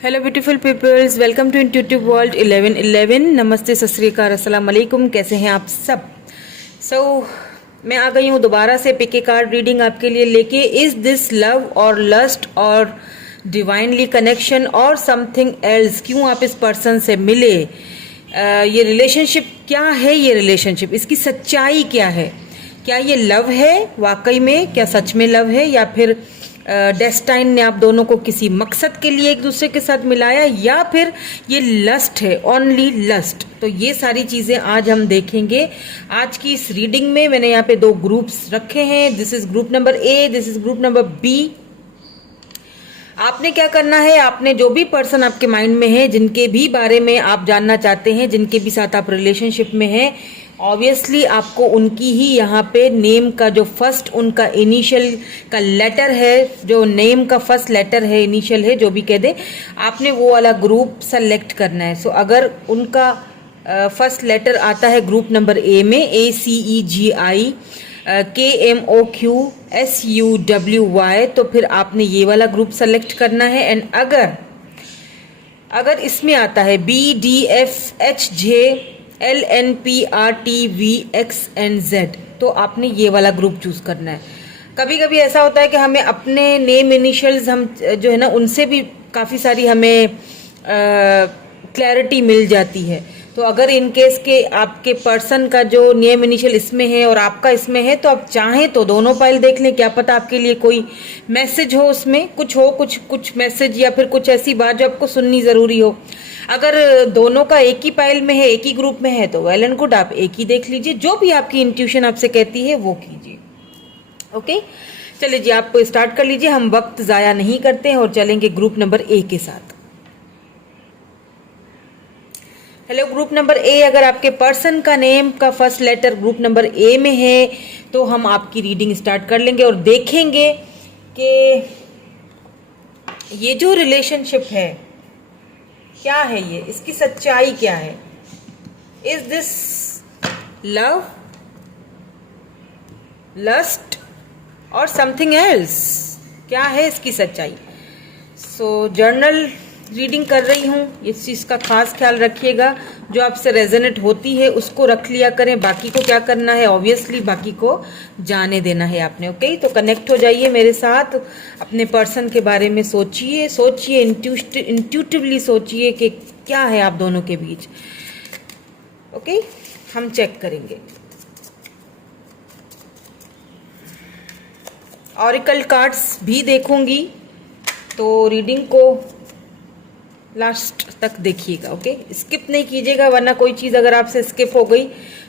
Hello beautiful peoples, welcome to intuitive world 1111। नमस्ते, सत श्री अकाल, अस्सलाम वालेकुम। कैसे हैं आप सब? मैं आ गई हूँ दोबारा से पिक ए कार्ड रीडिंग आपके लिए लेके। इज दिस लव और लस्ट और डिवाइनली कनेक्शन और समथिंग एल्स? क्यों आप इस पर्सन से मिले? ये रिलेशनशिप क्या है? ये रिलेशनशिप, इसकी सच्चाई क्या है? क्या ये लव है वाकई में? क्या सच में लव है, या फिर डेस्टाइन ने आप दोनों को किसी मकसद के लिए एक दूसरे के साथ मिलाया, या फिर ये लस्ट है, ओनली लस्ट? तो ये सारी चीजें आज हम देखेंगे आज की इस रीडिंग में। मैंने यहाँ पे दो ग्रुप्स रखे हैं। This is group number A, this is group number B. आपने क्या करना है, आपने जो भी पर्सन आपके माइंड में है, जिनके भी बारे में आप जानना चाहते हैं, जिनके भी साथ आप रिलेशनशिप में हैं, ऑब्वियसली आपको उनकी ही यहाँ पे नेम का जो फर्स्ट उनका इनिशियल का लेटर है, जो नेम का फर्स्ट लेटर है, इनिशियल है, जो भी कह दे, आपने वो वाला ग्रुप सेलेक्ट करना है। सो अगर उनका फर्स्ट लेटर आता है ग्रुप नंबर ए में, ACEGI KMOQSUWY, तो फिर आपने ये वाला ग्रुप सेलेक्ट करना है। एंड अगर इसमें आता है BDFHJLNPRTVXNZ, तो आपने ये वाला ग्रुप चूज करना है। कभी कभी ऐसा होता है कि हमें अपने नेम इनिशियल्स, हम जो है ना, उनसे भी काफ़ी सारी हमें क्लैरिटी मिल जाती है। तो अगर इन केस के आपके पर्सन का जो नेम इनिशियल इसमें है और आपका इसमें है, तो आप चाहें तो दोनों फाइल देख लें। क्या पता आपके लिए कोई मैसेज हो, उसमें कुछ हो, कुछ मैसेज, या फिर कुछ ऐसी बात जो आपको सुननी ज़रूरी हो। अगर दोनों का एक ही फाइल में है, एक ही ग्रुप में है, तो वेल एंड गुड, आप एक ही देख लीजिए। जो भी आपकी इंट्यूशन आपसे कहती है वो कीजिए। ओके, चलिए जी, आप स्टार्ट कर लीजिए। हम वक्त ज़ाया नहीं करते हैं और चलेंगे ग्रुप नंबर ए के साथ। हेलो ग्रुप नंबर ए, अगर आपके पर्सन का नेम का first letter group number A में है, तो हम आपकी रीडिंग स्टार्ट कर लेंगे और देखेंगे कि ये जो रिलेशनशिप है क्या है, ये इसकी सच्चाई क्या है। इज दिस लव, लस्ट और समथिंग एल्स? क्या है इसकी सच्चाई? जर्नल रीडिंग कर रही हूँ, इस चीज़ का खास ख्याल रखिएगा। जो आपसे रेजोनेट होती है उसको रख लिया करें, बाकी को क्या करना है, ऑब्वियसली बाकी को जाने देना है आपने। ओके, तो कनेक्ट हो जाइए मेरे साथ, अपने पर्सन के बारे में सोचिए, इंट्यूटिवली सोचिए कि क्या है आप दोनों के बीच। ओके, हम चेक करेंगे। ऑरिकल कार्ड्स भी देखूंगी, तो रीडिंग को लास्ट तक देखिएगा। ओके, स्किप नहीं कीजिएगा, वरना कोई चीज़ अगर आपसे स्किप हो गई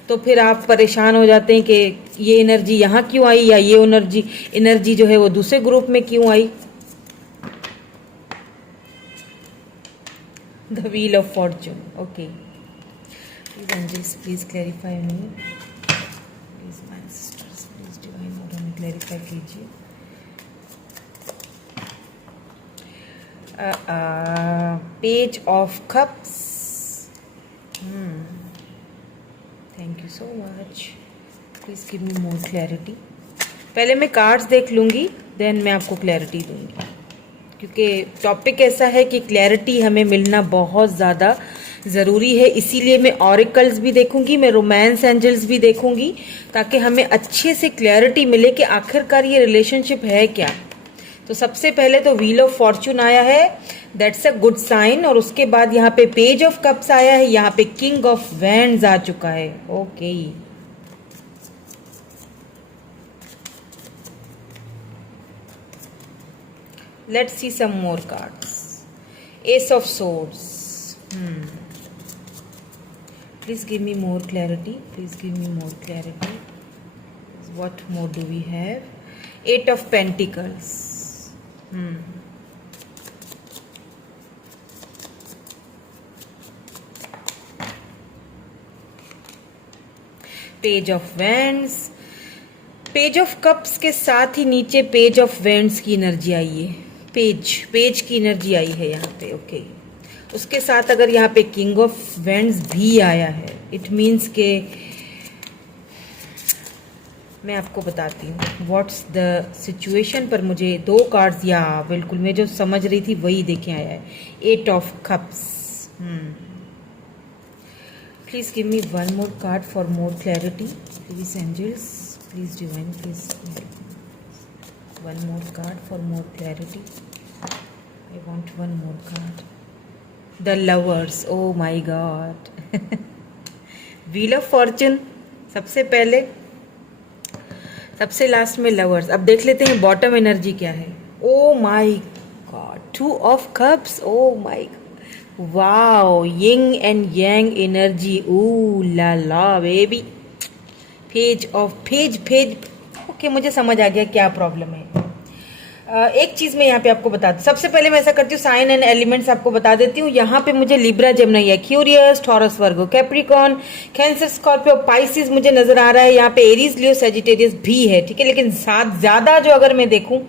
तो फिर आप परेशान हो जाते हैं कि ये एनर्जी यहाँ क्यों आई, या ये एनर्जी जो है वो दूसरे ग्रुप में क्यों आई। The wheel of fortune. Okay, please angels, please clarify me, please my sisters, please divine order में क्लैरिफाई कीजिए। Page of cups. Thank you so much, please give me more clarity. पहले मैं कार्ड्स देख लूँगी, then मैं आपको clarity दूंगी, क्योंकि टॉपिक ऐसा है कि क्लैरिटी हमें मिलना बहुत ज़्यादा ज़रूरी है। इसीलिए मैं ऑरिकल्स भी देखूंगी, मैं रोमांस एंजल्स भी देखूंगी, ताकि हमें अच्छे से क्लैरिटी मिले कि आखिरकार ये रिलेशनशिप है क्या। तो सबसे पहले तो व्हील ऑफ फॉर्चून आया है, दैट्स अ गुड साइन। और उसके बाद यहाँ पे पेज ऑफ कप्स आया है, यहाँ पे किंग ऑफ वैंड्स आ चुका है। Okay, let's see some more cards. Ace of swords. Please give me more clarity, please give me more clarity. What more do we have? Eight of pentacles. Page of wands. Page of cups के साथ ही नीचे page of wands की energy आई है, page की energy आई है यहाँ पे। ओके, उसके साथ अगर यहाँ पे किंग ऑफ वैंड्स भी आया है, इट मीन्स के मैं आपको बताती हूँ व्हाट्स द सिचुएशन। पर मुझे 2 कार्ड्स, या बिल्कुल मैं जो समझ रही थी वही देखे आया है, 8 of cups. Please give me 1 more card for more clarity, please angels, please divine, please 1 more card for more clarity. I want 1 more card. The lovers, oh my god. Wheel of fortune सबसे पहले, सबसे last में lovers. अब देख लेते हैं bottom energy क्या है। Oh my god, 2 of cups, oh my, wow, yin and yang energy, oh la la baby. Page of page. Okay, मुझे समझ आ गया क्या प्रॉब्लम है। एक चीज मैं यहाँ पे आपको बता दूं, सबसे पहले मैं ऐसा करती हूँ, साइन एंड एलिमेंट्स आपको बता देती हूँ। यहाँ पे मुझे लिब्रा, जेमिनी, एक्वेरियस, टॉरस, वर्गो, कैप्रिकॉर्न, कैंसर, स्कॉर्पियो, पाइसिस मुझे नजर आ रहा है। यहाँ पे एरीज, लियो, सेजिटेरियस भी है, ठीक है। लेकिन साथ ज्यादा जो अगर मैं देखूं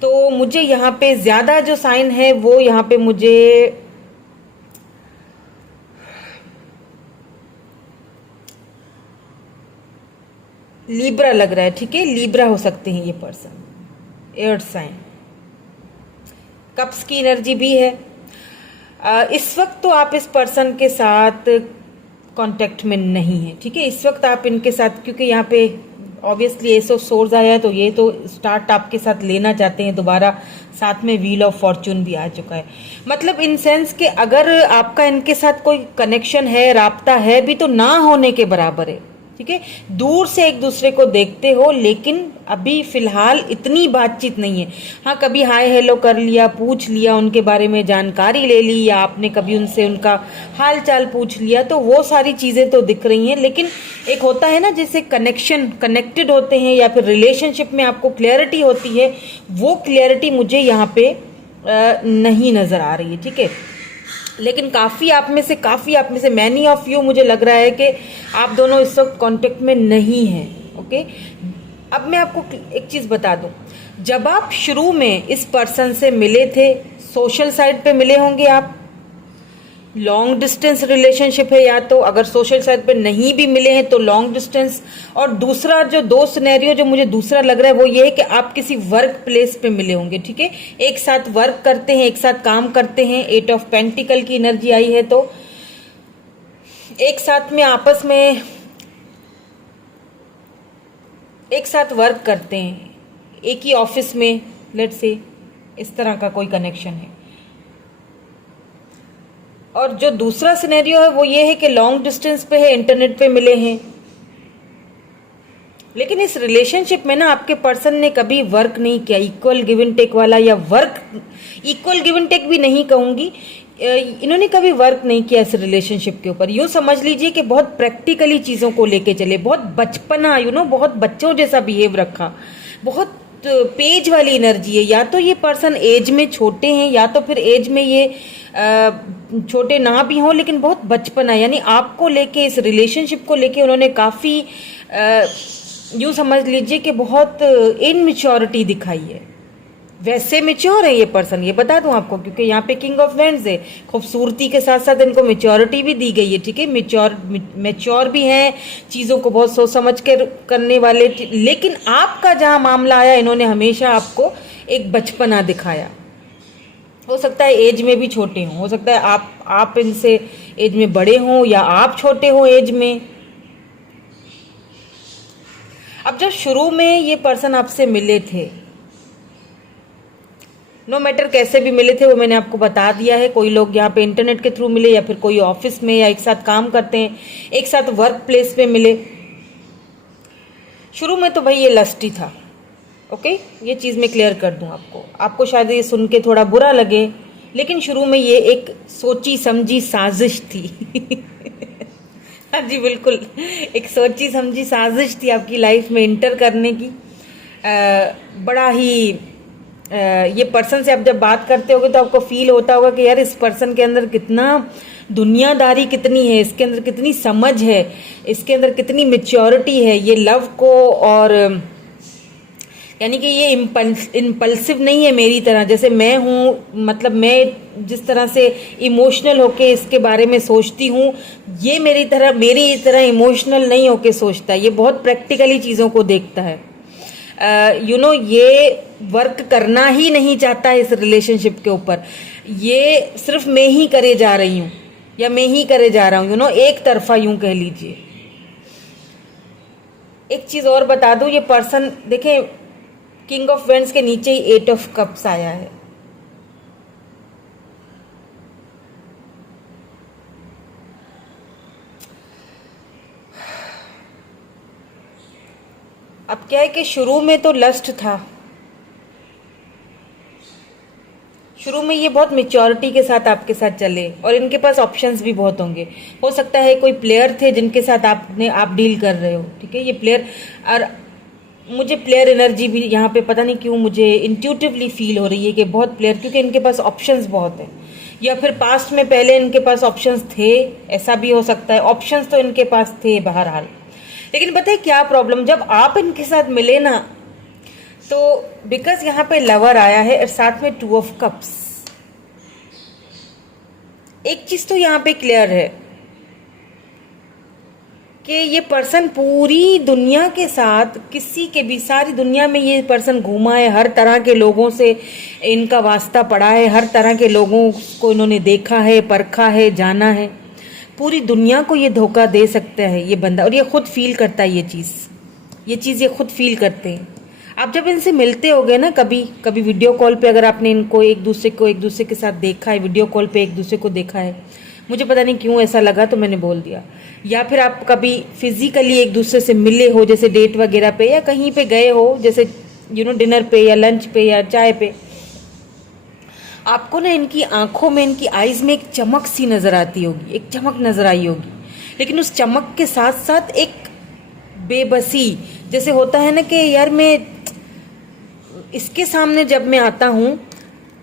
तो मुझे यहाँ पे ज्यादा जो साइन है वो यहाँ पे मुझे लिब्रा लग रहा है, ठीक है। लिब्रा हो सकते हैं ये पर्सन, एर्थ साइन, कप्स की एनर्जी भी है। इस वक्त तो आप इस पर्सन के साथ कांटेक्ट में नहीं है, ठीक है। इस वक्त आप इनके साथ, क्योंकि यहाँ पे ऑब्वियसली एस ऑफ सोर्स आया है तो ये तो स्टार्ट आपके साथ लेना चाहते हैं दोबारा। साथ में व्हील ऑफ फॉर्चून भी आ चुका है, मतलब इन सेंस कि अगर आपका इनके साथ कोई कनेक्शन है, राब्ता है भी, तो ना होने के बराबर है, ठीक है। दूर से एक दूसरे को देखते हो, लेकिन अभी फिलहाल इतनी बातचीत नहीं है। हाँ, कभी हाय हेलो कर लिया, पूछ लिया, उनके बारे में जानकारी ले ली, या आपने कभी उनसे उनका हाल चाल पूछ लिया, तो वो सारी चीजें तो दिख रही हैं। लेकिन एक होता है ना, जैसे कनेक्टेड होते हैं या फिर रिलेशनशिप में आपको क्लैरिटी होती है, वो क्लैरिटी मुझे यहाँ पे नहीं नजर आ रही है, ठीक है। लेकिन काफ़ी आप में से मैनी ऑफ यू, मुझे लग रहा है कि आप दोनों इस वक्त कांटेक्ट में नहीं हैं, ओके। अब मैं आपको एक चीज़ बता दूं, जब आप शुरू में इस पर्सन से मिले थे, सोशल साइड पे मिले होंगे आप, लॉन्ग डिस्टेंस रिलेशनशिप है, या तो अगर सोशल साइड पे नहीं भी मिले हैं तो लॉन्ग डिस्टेंस। और दूसरा जो 2 सिनेरियो जो मुझे दूसरा लग रहा है वो ये है कि आप किसी वर्क प्लेस पे मिले होंगे, ठीक है। एक साथ वर्क करते हैं, एक साथ काम करते हैं। 8 ऑफ पेंटिकल की एनर्जी आई है, तो एक साथ में आपस में एक साथ वर्क करते हैं, एक ही ऑफिस में, लेट्स से इस तरह का कोई कनेक्शन है। और जो दूसरा सिनेरियो है वो ये है कि लॉन्ग डिस्टेंस पे है, इंटरनेट पे मिले हैं। लेकिन इस रिलेशनशिप में ना आपके पर्सन ने कभी वर्क नहीं किया, इक्वल गिव एंड टेक वाला, या work equal give and take भी नहीं कहूंगी, इन्होंने कभी वर्क नहीं किया इस रिलेशनशिप के ऊपर। यूं समझ लीजिए कि बहुत प्रैक्टिकली चीजों को लेके चले, बहुत बचपना, बहुत बच्चों जैसा बिहेव रखा, बहुत पेज वाली एनर्जी है। या तो ये पर्सन एज में छोटे हैं, या तो फिर एज में ये छोटे ना भी हों, लेकिन बहुत बचपना, यानी आपको लेके, इस रिलेशनशिप को लेके उन्होंने काफी यूं समझ लीजिए कि बहुत इनमेच्योरिटी दिखाई है। वैसे मेच्योर है ये पर्सन, ये बता दूं आपको, क्योंकि यहाँ पे किंग ऑफ वैंड्स है। खूबसूरती के साथ साथ इनको मेच्योरिटी भी दी गई है, ठीक है। मेच्योर भी हैं, चीज़ों को बहुत सोच समझ कर करने वाले। लेकिन आपका जहाँ मामला आया, इन्होंने हमेशा आपको एक बचपना दिखाया। हो सकता है एज में भी छोटे हों, हो सकता है आप इनसे एज में बड़े हों, या आप छोटे हों एज में। अब जब शुरू में ये पर्सन आपसे मिले थे, नो मैटर कैसे भी मिले थे, वो मैंने आपको बता दिया है। कोई लोग यहाँ पे इंटरनेट के थ्रू मिले, या फिर कोई ऑफिस में, या एक साथ काम करते हैं, एक साथ वर्क प्लेस पे मिले। शुरू में तो भाई ये लस्टी था, ओके। ये चीज़ मैं क्लियर कर दूं आपको शायद ये सुन के थोड़ा बुरा लगे, लेकिन शुरू में ये एक सोची समझी साजिश थी। हाँ जी, बिल्कुल, एक सोची समझी साजिश थी आपकी लाइफ में इंटर करने की। बड़ा ही ये पर्सन से आप जब बात करते होगे तो आपको फील होता होगा कि यार इस पर्सन के अंदर कितना दुनियादारी कितनी है, इसके अंदर कितनी समझ है, इसके अंदर कितनी मेच्योरिटी है। ये लव को और यानी कि ये इम्पल्सिव नहीं है मेरी तरह, जैसे मैं हूँ, मतलब मैं जिस तरह से इमोशनल होके इसके बारे में सोचती हूँ, ये मेरी तरह इमोशनल नहीं होके सोचता है। ये बहुत प्रैक्टिकली चीज़ों को देखता है। ये वर्क करना ही नहीं चाहता है इस रिलेशनशिप के ऊपर। ये सिर्फ मैं ही करे जा रही हूँ या मैं ही करे जा रहा हूँ, एक तरफा यूं कह लीजिए। एक चीज और बता दूं, ये पर्सन देखें, किंग ऑफ वेंड्स के नीचे ही 8 ऑफ कप्स आया है। अब क्या है कि शुरू में तो लस्ट था, शुरू में ये बहुत मेच्योरिटी के साथ आपके साथ चले और इनके पास ऑप्शंस भी बहुत होंगे। हो सकता है कोई प्लेयर थे जिनके साथ आप डील कर रहे हो, ठीक है, ये प्लेयर। और मुझे प्लेयर एनर्जी भी यहाँ पे पता नहीं क्यों मुझे इंट्यूटिवली फील हो रही है कि बहुत प्लेयर, क्योंकि इनके पास ऑप्शंस बहुत हैं, या फिर पास्ट में पहले इनके पास ऑप्शंस थे, ऐसा भी हो सकता है। ऑप्शंस तो इनके पास थे बहरहाल, लेकिन पता है क्या प्रॉब्लम, जब आप इनके साथ मिले ना, तो बिकॉज यहाँ पे लवर आया है और साथ में 2 ऑफ कप्स, एक चीज तो यहाँ पे क्लियर है कि ये पर्सन पूरी दुनिया के साथ, किसी के भी, सारी दुनिया में ये पर्सन घूमा है, हर तरह के लोगों से इनका वास्ता पड़ा है, हर तरह के लोगों को इन्होंने देखा है, परखा है, जाना है। पूरी दुनिया को ये धोखा दे सकता है ये बंदा, और ये खुद फील करता है ये चीज़ ये खुद फील करते हैं। आप जब इनसे मिलते होगे ना, कभी कभी वीडियो कॉल पे, अगर आपने इनको एक दूसरे के साथ देखा है, वीडियो कॉल पे एक दूसरे को देखा है, मुझे पता नहीं क्यों ऐसा लगा तो मैंने बोल दिया, या फिर आप कभी फिजिकली एक दूसरे से मिले हो, जैसे डेट वगैरह पे या कहीं पे गए हो, जैसे डिनर पे या लंच पे या चाय पे, आपको ना इनकी आंखों में, इनकी आईज में एक चमक सी नजर आती होगी, एक चमक नजर आई होगी, लेकिन उस चमक के साथ साथ एक बेबसी, जैसे होता है ना कि यार मैं इसके सामने जब मैं आता हूँ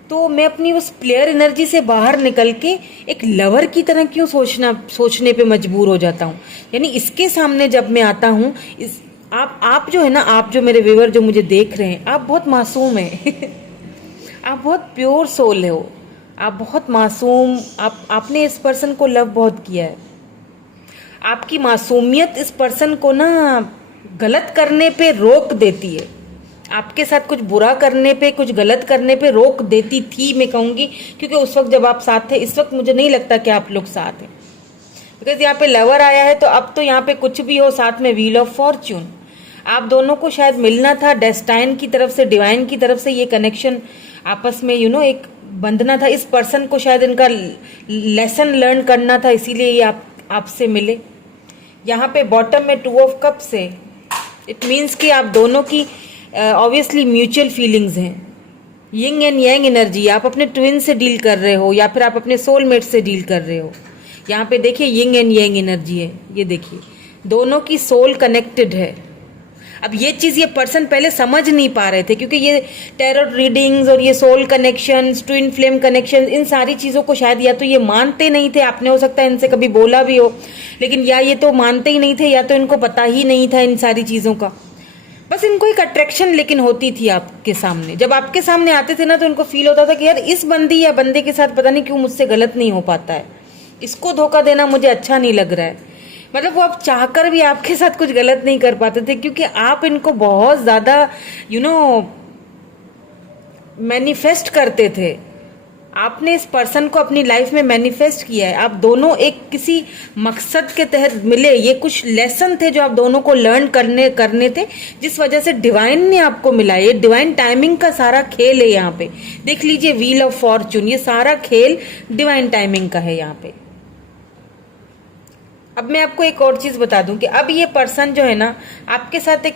तो मैं अपनी उस प्लेयर एनर्जी से बाहर निकल के एक लवर की तरह क्यों सोचने पे मजबूर हो जाता हूँ। यानी इसके सामने जब मैं आता हूँ, आप जो है ना, आप जो मेरे व्यूअर जो मुझे देख रहे हैं, आप बहुत मासूम हैं आप बहुत प्योर सोल हो, आप बहुत मासूम, आपने इस पर्सन को लव बहुत किया है। आपकी मासूमियत इस पर्सन को ना गलत करने पे रोक देती है, आपके साथ कुछ बुरा करने पे, कुछ गलत करने पे रोक देती थी, मैं कहूँगी, क्योंकि उस वक्त जब आप साथ थे, इस वक्त मुझे नहीं लगता कि आप लोग साथ हैं, बिकॉज यहाँ पे लवर आया है, तो अब तो यहाँ पे कुछ भी हो, साथ में व्हील ऑफ फॉर्च्यून, आप दोनों को शायद मिलना था, डेस्टाइन की तरफ से, डिवाइन की तरफ से ये कनेक्शन आपस में एक बंधना था। इस पर्सन को शायद इनका लेसन लर्न करना था, इसीलिए ये आपसे मिले। यहाँ पे बॉटम में 2 ऑफ कप्स है, इट मीन्स कि आप दोनों की ऑब्वियसली म्यूचुअल फीलिंग्स हैं, यिंग एंड यांग एनर्जी। आप अपने ट्विन से डील कर रहे हो या फिर आप अपने सोलमेट से डील कर रहे हो। यहाँ पे देखिए यिंग एंड यांग एनर्जी है, ये देखिए दोनों की सोल कनेक्टेड है। अब ये चीज़ ये पर्सन पहले समझ नहीं पा रहे थे, क्योंकि ये टैरोट रीडिंग्स और ये soul connections, twin flame connection, इन सारी चीज़ों को शायद या तो ये मानते नहीं थे, आपने हो सकता है इनसे कभी बोला भी हो, लेकिन या ये तो मानते ही नहीं थे, या तो इनको पता ही नहीं था इन सारी चीज़ों का। बस इनको एक अट्रैक्शन लेकिन होती थी आपके सामने, जब आपके सामने आते थे ना, तो इनको फील होता था कि यार इस बंदी या बंदे के साथ पता नहीं क्यों मुझसे गलत नहीं हो पाता है, इसको धोखा देना मुझे अच्छा नहीं लग रहा है। मतलब वो आप चाहकर भी आपके साथ कुछ गलत नहीं कर पाते थे, क्योंकि आप इनको बहुत ज़्यादा मैनिफेस्ट करते थे। आपने इस पर्सन को अपनी लाइफ में मैनिफेस्ट किया है, आप दोनों एक किसी मकसद के तहत मिले, ये कुछ लेसन थे जो आप दोनों को लर्न करने थे, जिस वजह से डिवाइन ने आपको मिला। ये डिवाइन टाइमिंग का सारा खेल है। यहाँ पे देख लीजिए व्हील ऑफ फॉर्चून, ये सारा खेल डिवाइन टाइमिंग का है यहाँ पे। अब मैं आपको एक और चीज़ बता दूं कि अब ये पर्सन जो है ना, आपके साथ एक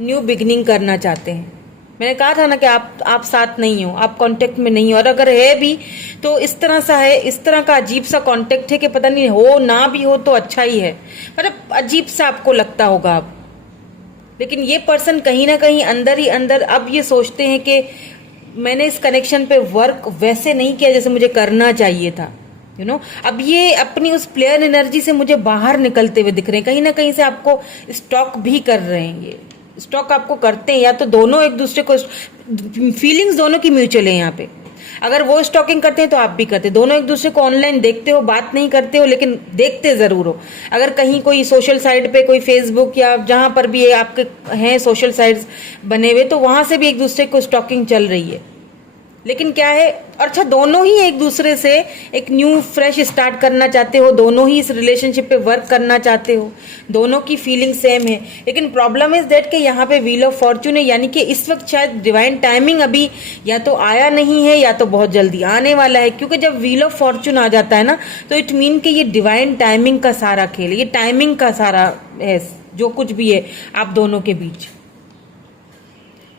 न्यू बिगिनिंग करना चाहते हैं। मैंने कहा था ना कि आप साथ नहीं हो, आप कांटेक्ट में नहीं हो, और अगर है भी तो इस तरह सा है, इस तरह का अजीब सा कांटेक्ट है कि पता नहीं हो ना भी हो तो अच्छा ही है, मतलब अजीब सा आपको लगता होगा आप। लेकिन ये पर्सन कहीं ना कहीं अंदर ही अंदर अब ये सोचते हैं कि मैंने इस कनेक्शन पे वर्क वैसे नहीं किया जैसे मुझे करना चाहिए था। अब ये अपनी उस प्लेयर एनर्जी से मुझे बाहर निकलते हुए दिख रहे हैं, कहीं ना कहीं से आपको स्टॉक भी कर रहे हैं, ये स्टॉक आपको करते हैं, या तो दोनों एक दूसरे को, फीलिंग्स दोनों की म्यूचुअल है यहाँ पे। अगर वो स्टॉकिंग करते हैं तो आप भी करते हैं, दोनों एक दूसरे को ऑनलाइन देखते हो, बात नहीं करते हो लेकिन देखते जरूर हो। अगर कहीं कोई सोशल साइट पे, कोई फेसबुक या जहां पर भी आपके हैं सोशल साइट्स बने हुए, तो वहां से भी एक दूसरे को स्टॉकिंग चल रही है। लेकिन क्या है, और अच्छा दोनों ही एक दूसरे से एक न्यू फ्रेश स्टार्ट करना चाहते हो, दोनों ही इस रिलेशनशिप पे वर्क करना चाहते हो, दोनों की फीलिंग सेम है। लेकिन प्रॉब्लम इज दैट कि यहाँ पे व्हील ऑफ फॉर्च्यून है, यानी कि इस वक्त शायद डिवाइन टाइमिंग अभी या तो आया नहीं है या तो बहुत जल्दी आने वाला है। क्योंकि जब व्हील ऑफ फॉर्च्यून आ जाता है ना, तो इट मीन कि ये डिवाइन टाइमिंग का सारा खेल है, ये टाइमिंग का सारा है, जो कुछ भी है आप दोनों के बीच।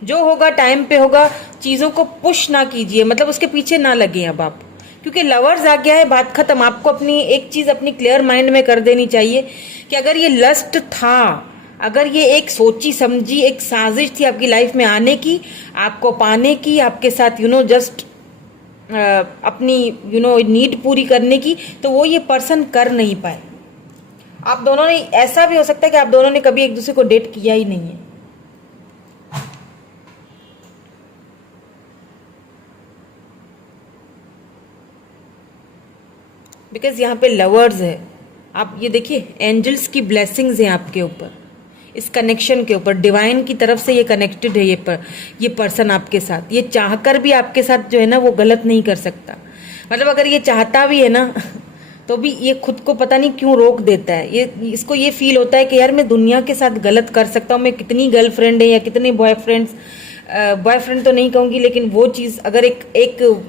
जो होगा टाइम पे होगा, चीजों को पुश ना कीजिए, मतलब उसके पीछे ना लगे अब आप, क्योंकि लवर्स आ गया है, बात खत्म। आपको अपनी एक चीज अपनी क्लियर माइंड में कर देनी चाहिए कि अगर ये लस्ट था, अगर ये एक सोची समझी एक साजिश थी आपकी लाइफ में आने की, आपको पाने की, आपके साथ जस्ट अपनी नीड पूरी करने की, तो वो ये पर्सन कर नहीं पाए। आप दोनों ने, ऐसा भी हो सकता है कि आप दोनों ने कभी एक दूसरे को डेट किया ही नहीं है। बिकॉज यहाँ पे लवर्स है, आप ये देखिए एंजल्स की ब्लेसिंग्स हैं आपके ऊपर, इस कनेक्शन के ऊपर, डिवाइन की तरफ से ये कनेक्टेड है ये पर्सन आपके साथ। ये चाहकर भी आपके साथ जो है ना वो गलत नहीं कर सकता, मतलब अगर ये चाहता भी है ना तो भी ये खुद को पता नहीं क्यों रोक देता है। इसको ये फील होता है कि यार मैं दुनिया के साथ गलत कर सकता हूँ, मैं कितनी गर्लफ्रेंड है या कितने बॉयफ्रेंड तो नहीं कहूँगी, लेकिन वो चीज़ अगर एक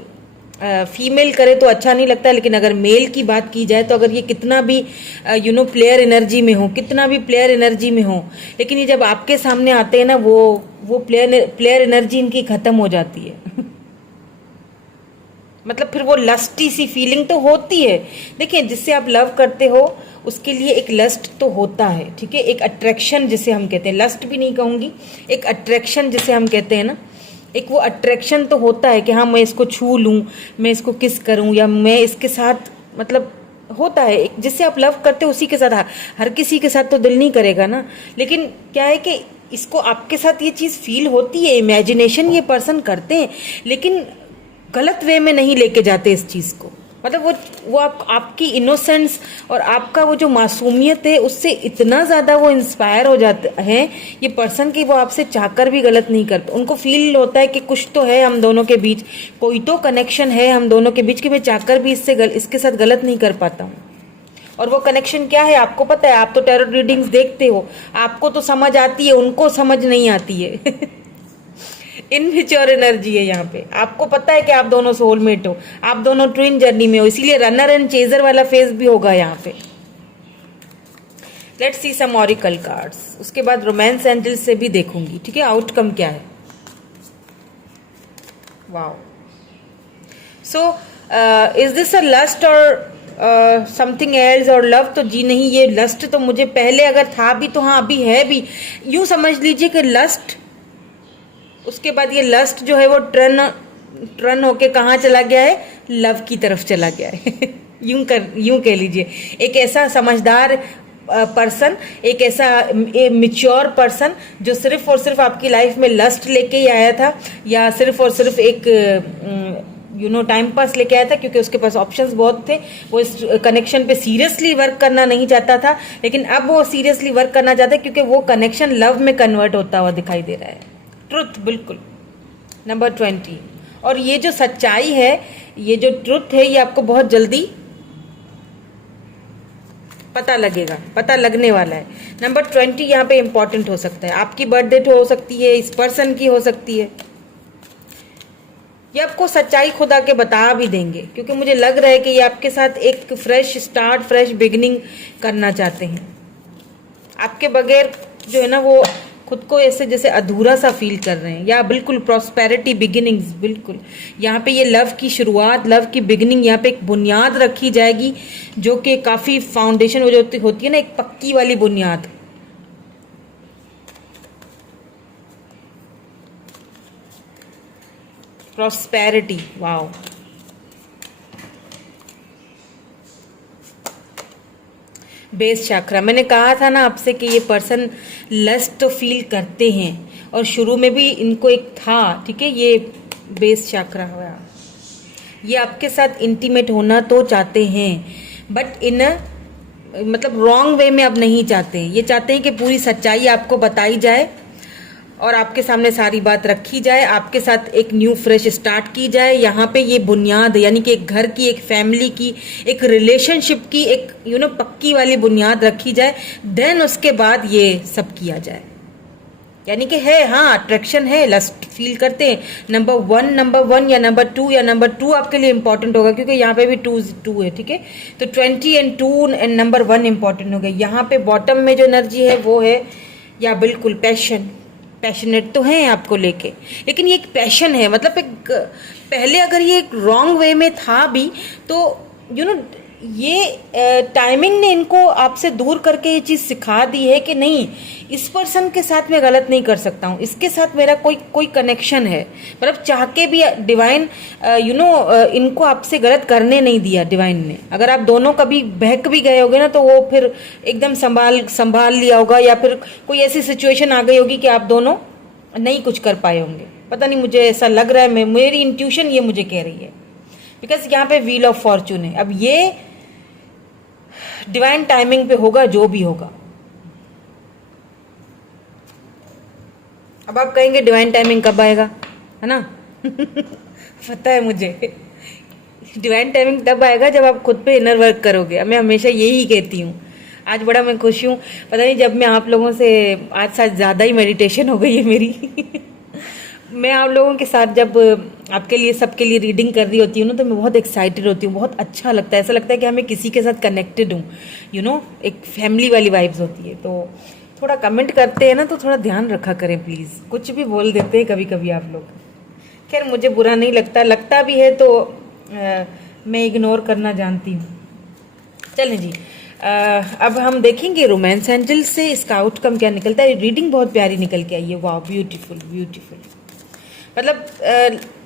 फीमेल करे तो अच्छा नहीं लगता। लेकिन अगर मेल की बात की जाए तो अगर ये कितना भी प्लेयर एनर्जी में हो, कितना भी प्लेयर एनर्जी में हो, लेकिन ये जब आपके सामने आते हैं ना, वो प्लेयर एनर्जी इनकी खत्म हो जाती है मतलब फिर वो लस्टी सी फीलिंग तो होती है। देखिए जिससे आप लव करते हो उसके लिए एक लस्ट तो होता है, ठीक है, एक अट्रैक्शन जिसे हम कहते हैं, लस्ट भी नहीं कहूँगी, एक अट्रैक्शन जिसे हम कहते हैं ना, एक वो अट्रैक्शन तो होता है कि हाँ मैं इसको छू लूँ, मैं इसको किस करूँ, या मैं इसके साथ, मतलब होता है एक, जिससे आप लव करते हो उसी के साथ। हर किसी के साथ तो दिल नहीं करेगा ना, लेकिन क्या है कि इसको आपके साथ ये चीज़ फील होती है, इमेजिनेशन ये पर्सन करते हैं, लेकिन गलत वे में नहीं लेके जाते इस चीज़ को। मतलब वो आपकी इनोसेंस और आपका वो जो मासूमियत है उससे इतना ज़्यादा वो इंस्पायर हो जाते हैं ये पर्सन कि वो आपसे चाहकर भी गलत नहीं करते। उनको फील होता है कि कुछ तो है हम दोनों के बीच, कोई तो कनेक्शन है हम दोनों के बीच कि मैं चाहकर भी इसके साथ गलत नहीं कर पाता हूँ। और वो कनेक्शन क्या है आपको पता है, आप तो टैरो रीडिंग्स देखते हो, आपको तो समझ आती है, उनको समझ नहीं आती है इनमेच्योर एनर्जी है यहाँ पे। आपको पता है कि आप दोनों सोलमेट हो, आप दोनों ट्विन जर्नी में हो, इसीलिए रनर एंड चेजर वाला फेज भी होगा यहाँ पे। Let's see some oracle cards, उसके बाद रोमांस एंजल से भी देखूंगी, ठीक है, आउटकम क्या है। Wow, so is this a lust और समथिंग एल्स और लव? तो जी नहीं, ये लस्ट तो मुझे पहले अगर था भी तो हाँ अभी है भी, यूं समझ लीजिए कि लस्ट, उसके बाद ये लस्ट जो है वो टर्न होके कहाँ चला गया है, लव की तरफ चला गया है यूं कह लीजिए। एक ऐसा समझदार पर्सन, एक ऐसा मिच्योर पर्सन जो सिर्फ और सिर्फ आपकी लाइफ में लस्ट लेके ही आया था, या सिर्फ और सिर्फ एक टाइम पास लेके आया था, क्योंकि उसके पास ऑप्शंस बहुत थे, वो इस कनेक्शन पे सीरियसली वर्क करना नहीं चाहता था, लेकिन अब वो सीरियसली वर्क करना चाहता है क्योंकि वो कनेक्शन लव में कन्वर्ट होता हुआ दिखाई दे रहा है। ट्रुथ, बिल्कुल, नंबर 20। और ये जो सच्चाई है, ये जो ट्रुथ है, ये आपको बहुत जल्दी पता लगेगा, पता लगने वाला है। नंबर 20 यहाँ पे इंपॉर्टेंट हो सकता है, आपकी बर्थ डेट हो सकती है, इस पर्सन की हो सकती है। ये आपको सच्चाई खुदा के बता भी देंगे, क्योंकि मुझे लग रहा है कि ये आपके साथ एक फ्रेश स्टार्ट, फ्रेश बिगिनिंग करना चाहते हैं। आपके बगैर जो है ना वो खुद को ऐसे जैसे अधूरा सा फील कर रहे हैं, या बिल्कुल प्रॉस्पेरिटी बिगिनिंग्स, बिल्कुल यहाँ पे ये लव की शुरुआत, लव की बिगिनिंग, यहाँ पे एक बुनियाद रखी जाएगी जो कि काफी फाउंडेशन जो होती है ना, एक पक्की वाली बुनियाद। प्रॉस्पेरिटी, वाओ, बेस चक्रा, मैंने कहा था ना आपसे कि ये पर्सन लस्ट तो फील करते हैं और शुरू में भी इनको एक था, ठीक है। ये बेस चक्रा हुआ, ये आपके साथ इंटीमेट होना तो चाहते हैं, बट इन मतलब रॉन्ग वे में अब नहीं चाहते। ये चाहते हैं कि पूरी सच्चाई आपको बताई जाए और आपके सामने सारी बात रखी जाए, आपके साथ एक न्यू फ्रेश स्टार्ट की जाए। यहाँ पे ये बुनियाद यानी कि एक घर की, एक फैमिली की, एक रिलेशनशिप की एक पक्की वाली बुनियाद रखी जाए, देन उसके बाद ये सब किया जाए। यानी कि है, हाँ अट्रैक्शन है, लस्ट फील करते हैं। नंबर वन या नंबर टू आपके लिए इंपॉर्टेंट होगा, क्योंकि यहाँ पे भी टू है, ठीक है। तो 20 एंड 2 एंड नंबर 1 इंपॉर्टेंट हो गया। यहाँ पे बॉटम में जो एनर्जी है वो है या बिल्कुल पैशनेट तो हैं आपको लेके, लेकिन ये एक पैशन है, मतलब एक पहले अगर ये एक रॉन्ग वे में था भी तो ये टाइमिंग ने इनको आपसे दूर करके ये चीज़ सिखा दी है कि नहीं, इस पर्सन के साथ मैं गलत नहीं कर सकता हूँ, इसके साथ मेरा कोई कनेक्शन है। मतलब चाह के भी डिवाइन इनको आपसे गलत करने नहीं दिया डिवाइन ने। अगर आप दोनों कभी बहक भी गए होगे ना, तो वो फिर एकदम संभाल लिया होगा, या फिर कोई ऐसी सिचुएशन आ गई होगी कि आप दोनों नहीं कुछ कर पाए होंगे। पता नहीं, मुझे ऐसा लग रहा है, मेरी इंट्यूशन ये मुझे कह रही है, बिकॉज यहाँ पे व्हील ऑफ फॉर्चून है। अब ये डिवाइन टाइमिंग पे होगा जो भी होगा। अब आप कहेंगे डिवाइन टाइमिंग कब आएगा, है ना? पता है मुझे, डिवाइन टाइमिंग तब आएगा जब आप खुद पे इनर वर्क करोगे। मैं हमेशा यही कहती हूँ। आज बड़ा मैं खुश हूँ, पता नहीं, जब मैं आप लोगों से, आज शायद ज़्यादा ही मेडिटेशन हो गई है मेरी। मैं आप लोगों के साथ जब आपके लिए, सबके लिए रीडिंग कर रही होती हूँ ना, तो मैं बहुत एक्साइटेड होती हूँ, बहुत अच्छा लगता है। ऐसा लगता है कि हमें किसी के साथ कनेक्टेड हूँ, एक फैमिली वाली वाइब्स होती है। तो थोड़ा कमेंट करते हैं ना, तो थोड़ा ध्यान रखा करें प्लीज़। कुछ भी बोल देते हैं कभी कभी आप लोग। खैर मुझे बुरा नहीं लगता भी है तो मैं इग्नोर करना जानती हूँ। चलें जी, अब हम देखेंगे रोमांस एंजल से इसका आउटकम क्या निकलता है। रीडिंग बहुत प्यारी निकल के आई है, वाह, ब्यूटीफुल। मतलब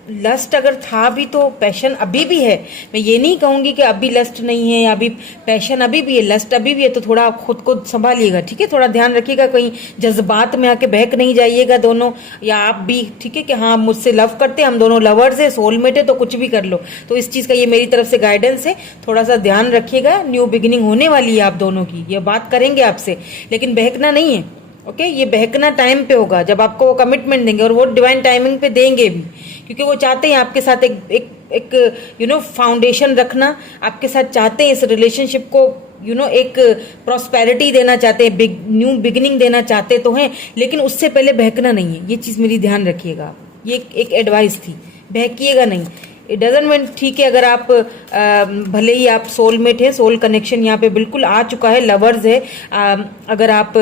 लस्ट अगर था भी तो पैशन अभी भी है। मैं ये नहीं कहूँगी कि अभी लस्ट नहीं है, या अभी पैशन अभी भी है, लस्ट अभी भी है। तो थोड़ा खुद को संभालिएगा, ठीक है। थोड़ा ध्यान रखिएगा, कहीं जज्बात में आके बहक नहीं जाइएगा दोनों, या आप भी, ठीक है, कि हाँ मुझसे लव करते, हम दोनों लवर्स है, सोलमेट है, तो कुछ भी कर लो। तो इस चीज़ का ये मेरी तरफ से गाइडेंस है, थोड़ा सा ध्यान रखिएगा। न्यू बिगिनिंग होने वाली है आप दोनों की, ये बात करेंगे आपसे, लेकिन बहकना नहीं है, ओके। ये बहकना टाइम पे होगा जब आपको वो कमिटमेंट देंगे, और वो डिवाइन टाइमिंग पे देंगे भी, क्योंकि वो चाहते हैं आपके साथ एक फाउंडेशन रखना, आपके साथ चाहते हैं इस रिलेशनशिप को एक प्रॉस्पेरिटी देना चाहते हैं, न्यू बिगिनिंग देना चाहते तो हैं, लेकिन उससे पहले बहकना नहीं है। ये चीज़ मेरी ध्यान रखिएगा, ये एक एडवाइस थी, बहकिएगा नहीं। इट डजंट मीन, ठीक है, अगर आप भले ही आप सोलमेट है, सोल कनेक्शन यहाँ पे बिल्कुल आ चुका है, लवर्स है, अगर आप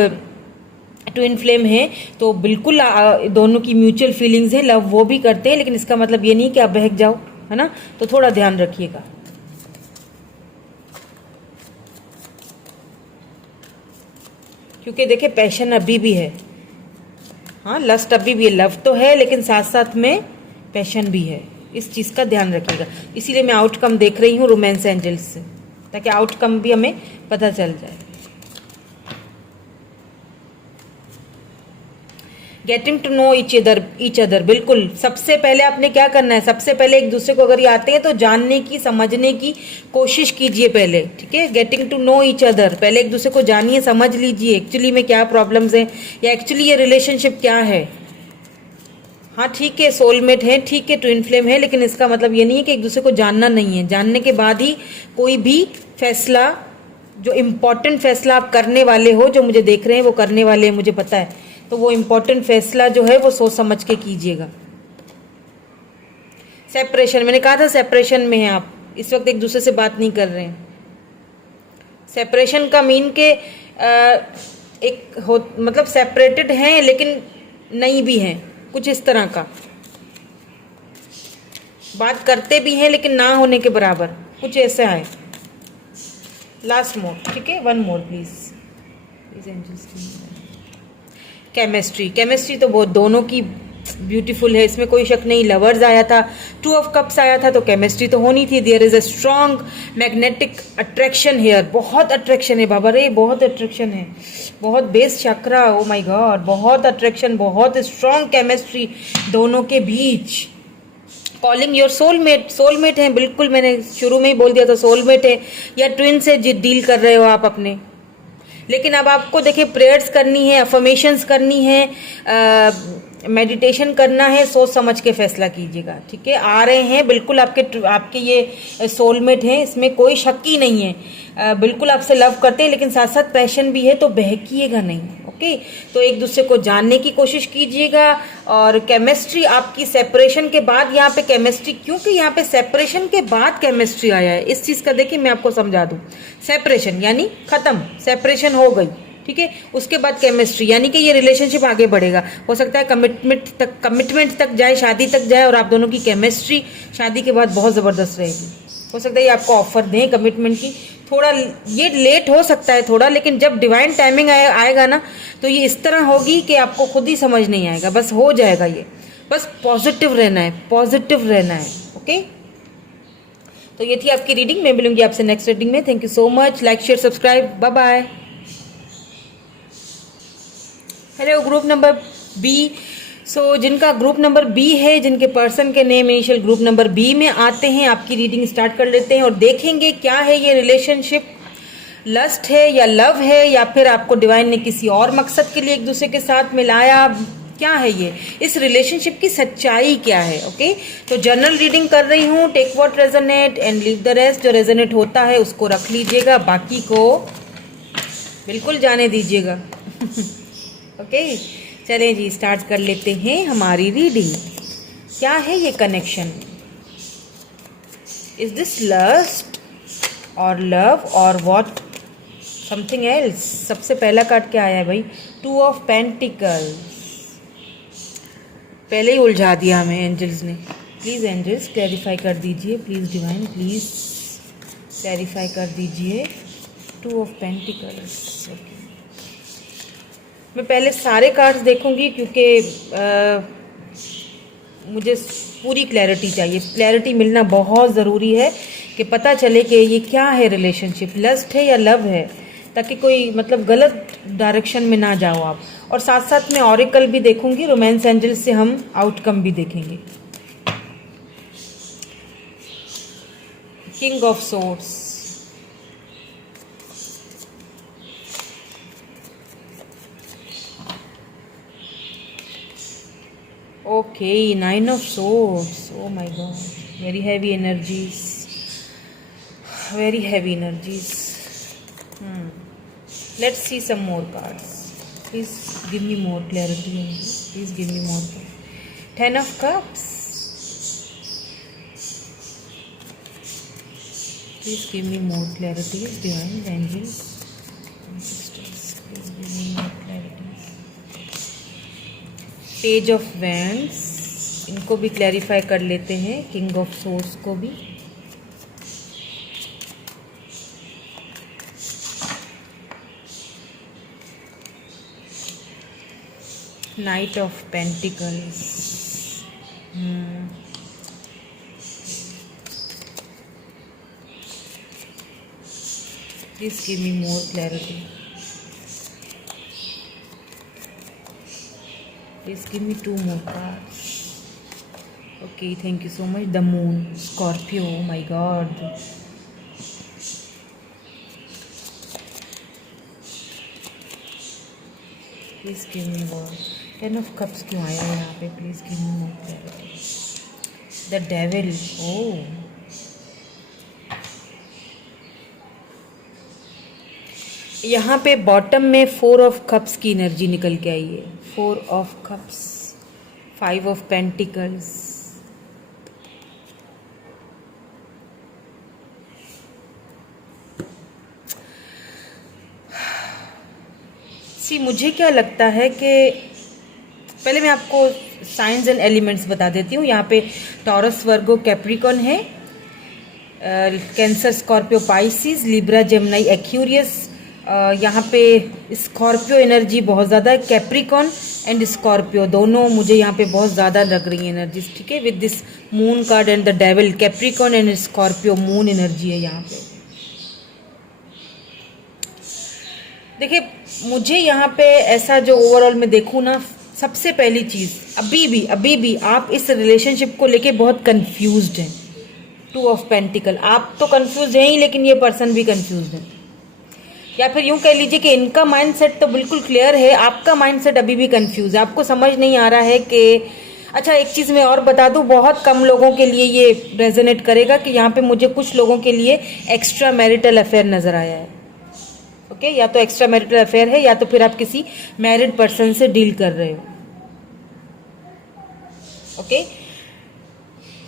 ट्विन फ्लेम है तो बिल्कुल दोनों की म्यूचुअल फीलिंग्स है, लव वो भी करते हैं, लेकिन इसका मतलब ये नहीं कि आप बहक जाओ, है ना। तो थोड़ा ध्यान रखिएगा। क्योंकि देखिए पैशन अभी भी है, हाँ लस्ट अभी भी है, लव तो है, लेकिन साथ साथ में पैशन भी है। इस चीज़ का ध्यान रखिएगा। इसीलिए मैं आउटकम देख रही हूँ रोमांस एंजल्स से, ताकि आउटकम भी हमें पता चल जाए। Getting to know each other, बिल्कुल। सबसे पहले आपने क्या करना है, सबसे पहले एक दूसरे को अगर ये आते हैं तो जानने की, समझने की कोशिश कीजिए पहले, ठीक है। Getting to know each other, पहले एक दूसरे को जानिए, समझ लीजिए एक्चुअली में क्या प्रॉब्लम्स हैं, या एक्चुअली ये रिलेशनशिप क्या है। हाँ ठीक है, सोलमेट है, ठीक है, ट्विन फ्लेम है, लेकिन इसका मतलब ये नहीं है कि एक दूसरे को जानना नहीं है। जानने के बाद ही कोई भी फैसला, जो इम्पोर्टेंट फैसला आप करने वाले हो, जो मुझे देख रहे हैं वो करने वाले हैं, मुझे पता है, तो वो इम्पोर्टेंट फैसला जो है वो सोच समझ के कीजिएगा। सेपरेशन, मैंने कहा था सेपरेशन में है आप, इस वक्त एक दूसरे से बात नहीं कर रहे हैं। सेपरेशन का मीन के मतलब सेपरेटेड हैं लेकिन नहीं भी हैं, कुछ इस तरह का। बात करते भी हैं लेकिन ना होने के बराबर, कुछ ऐसा है। लास्ट मोड, ठीक है, 1 मोर प्लीज। केमिस्ट्री तो बहुत दोनों की ब्यूटीफुल है, इसमें कोई शक नहीं। लवर्स आया था, 2 ऑफ कप्स आया था, तो केमिस्ट्री तो होनी थी। There is a strong magnetic attraction here, बहुत अट्रैक्शन है बाबा रे, बहुत अट्रैक्शन है, बहुत base chakra, oh my God, बहुत अट्रैक्शन, बहुत स्ट्रॉन्ग केमिस्ट्री दोनों के बीच। कॉलिंग योर सोलमेट, सोलमेट है बिल्कुल, मैंने शुरू में ही बोल दिया था सोलमेट है, या ट्विन से डील कर रहे हो आप अपने। लेकिन अब आपको देखिए प्रेयर्स करनी है, अफर्मेशंस करनी है, मेडिटेशन करना है, सोच समझ के फैसला कीजिएगा, ठीक है। आ रहे हैं बिल्कुल आपके ये सोलमेट हैं, इसमें कोई शक ही नहीं है। बिल्कुल आपसे लव करते हैं, लेकिन साथ साथ पैशन भी है, तो बहकिएगा नहीं, ओके। तो एक दूसरे को जानने की कोशिश कीजिएगा। और केमिस्ट्री आपकी सेपरेशन के बाद, यहाँ पे केमिस्ट्री, क्योंकि यहाँ पे सेपरेशन के बाद केमिस्ट्री आया है, इस चीज का देखिए मैं आपको समझा दूं। सेपरेशन यानी खत्म, सेपरेशन हो गई, ठीक है, उसके बाद केमिस्ट्री, यानी कि ये रिलेशनशिप आगे बढ़ेगा। हो सकता है कमिटमेंट तक जाए, शादी तक जाए, और आप दोनों की केमिस्ट्री शादी के बाद बहुत ज़बरदस्त रहेगी। हो सकता है ये आपको ऑफर दें कमिटमेंट की, थोड़ा ये लेट हो सकता है थोड़ा, लेकिन जब डिवाइन टाइमिंग आएगा ना, तो ये इस तरह होगी कि आपको खुद ही समझ नहीं आएगा, बस हो जाएगा ये। बस पॉजिटिव रहना है, पॉजिटिव रहना है, ओके। तो ये थी आपकी रीडिंग, मैं मिलूंगी आपसे नेक्स्ट रीडिंग में। Thank you so much, like share subscribe, bye bye. Hello group number B. So जिनका ग्रुप नंबर बी है, जिनके पर्सन के name initial group number B में आते हैं, आपकी रीडिंग स्टार्ट कर लेते हैं और देखेंगे क्या है ये रिलेशनशिप। लस्ट है या लव है, या फिर आपको डिवाइन ने किसी और मकसद के लिए एक दूसरे के साथ मिलाया, क्या है ये, इस रिलेशनशिप की सच्चाई क्या है, ओके। तो जनरल रीडिंग कर रही हूँ, take what resonate and leave the rest. जो रेजोनेट होता है उसको रख लीजिएगा, बाकी को बिल्कुल जाने दीजिएगा। ओके चलें जी, स्टार्ट कर लेते हैं हमारी रीडिंग। क्या है ये कनेक्शन, इज दिस लस्ट और लव और व्हाट समथिंग एल्स। सबसे पहला कार्ड क्या आया है भाई, 2 ऑफ पेंटिकल्स। पहले ही उलझा दिया हमें एंजल्स ने। प्लीज़ एंजल्स क्लैरिफाई कर दीजिए, प्लीज़ डिवाइन प्लीज़ क्लैरिफाई कर दीजिए। 2 ऑफ पेंटिकल्स, ओके। मैं पहले सारे कार्ड्स देखूंगी, क्योंकि मुझे पूरी क्लैरिटी चाहिए। क्लैरिटी मिलना बहुत ज़रूरी है कि पता चले कि ये क्या है रिलेशनशिप, लस्ट है या लव है, ताकि कोई मतलब गलत डायरेक्शन में ना जाओ आप। और साथ साथ में ऑरिकल भी देखूंगी, रोमांस एंजल से हम आउटकम भी देखेंगे। King of swords, okay, 9 of swords, oh my God, very heavy energies, very heavy energies. Let's see some more cards, please give me more clarity, please give me more. 10 of cups, please give me more clarity, divine angels, please give me more clarity. Page of wands, इनको भी clarify कर लेते हैं, king of source को भी। Night of pentacles, please give me more clarity, please give me 2 more cards. Okay, thank you so much. The moon, Scorpio, oh my god. Please give me more. 10 of cups क्यों आया है यहाँ पे, please give me more clarity. The devil, oh. यहाँ पे bottom में 4 of cups की energy निकल के आई है। 4 ऑफ कप्स, 5 ऑफ पेंटिकल्स, सी मुझे क्या लगता है कि पहले मैं आपको साइंस एंड एलिमेंट्स बता देती हूँ। यहाँ पे टॉरस, वर्गो, कैप्रिकॉन है, cancer, Scorpio, Pisces, Libra, Gemini, Aquarius, यहाँ पे स्कॉर्पियो एनर्जी बहुत ज़्यादा है, कैप्रिकॉन एंड स्कॉर्पियो दोनों मुझे यहाँ पे बहुत ज़्यादा लग रही है एनर्जीज, ठीक है, with this moon card and the devil, Capricorn and Scorpio moon energy है यहाँ पे। देखिए मुझे यहाँ पे ऐसा जो ओवरऑल मैं देखूँ ना, सबसे पहली चीज़ अभी भी आप इस रिलेशनशिप को लेके बहुत कंफ्यूज्ड हैं। 2 ऑफ पेंटिकल, आप तो कंफ्यूज हैं ही, लेकिन ये पर्सन भी कंफ्यूज है, या फिर यूं कह लीजिए कि इनका माइंडसेट तो बिल्कुल क्लियर है, आपका माइंडसेट अभी भी कंफ्यूज है। आपको समझ नहीं आ रहा है कि अच्छा, एक चीज़ मैं और बता दूं, बहुत कम लोगों के लिए ये रेजोनेट करेगा कि यहाँ पे मुझे कुछ लोगों के लिए एक्स्ट्रा मैरिटल अफेयर नजर आया है। ओके, या तो एक्स्ट्रा मैरिटल अफेयर है, या तो फिर आप किसी मैरिड पर्सन से डील कर रहे हो। ओके,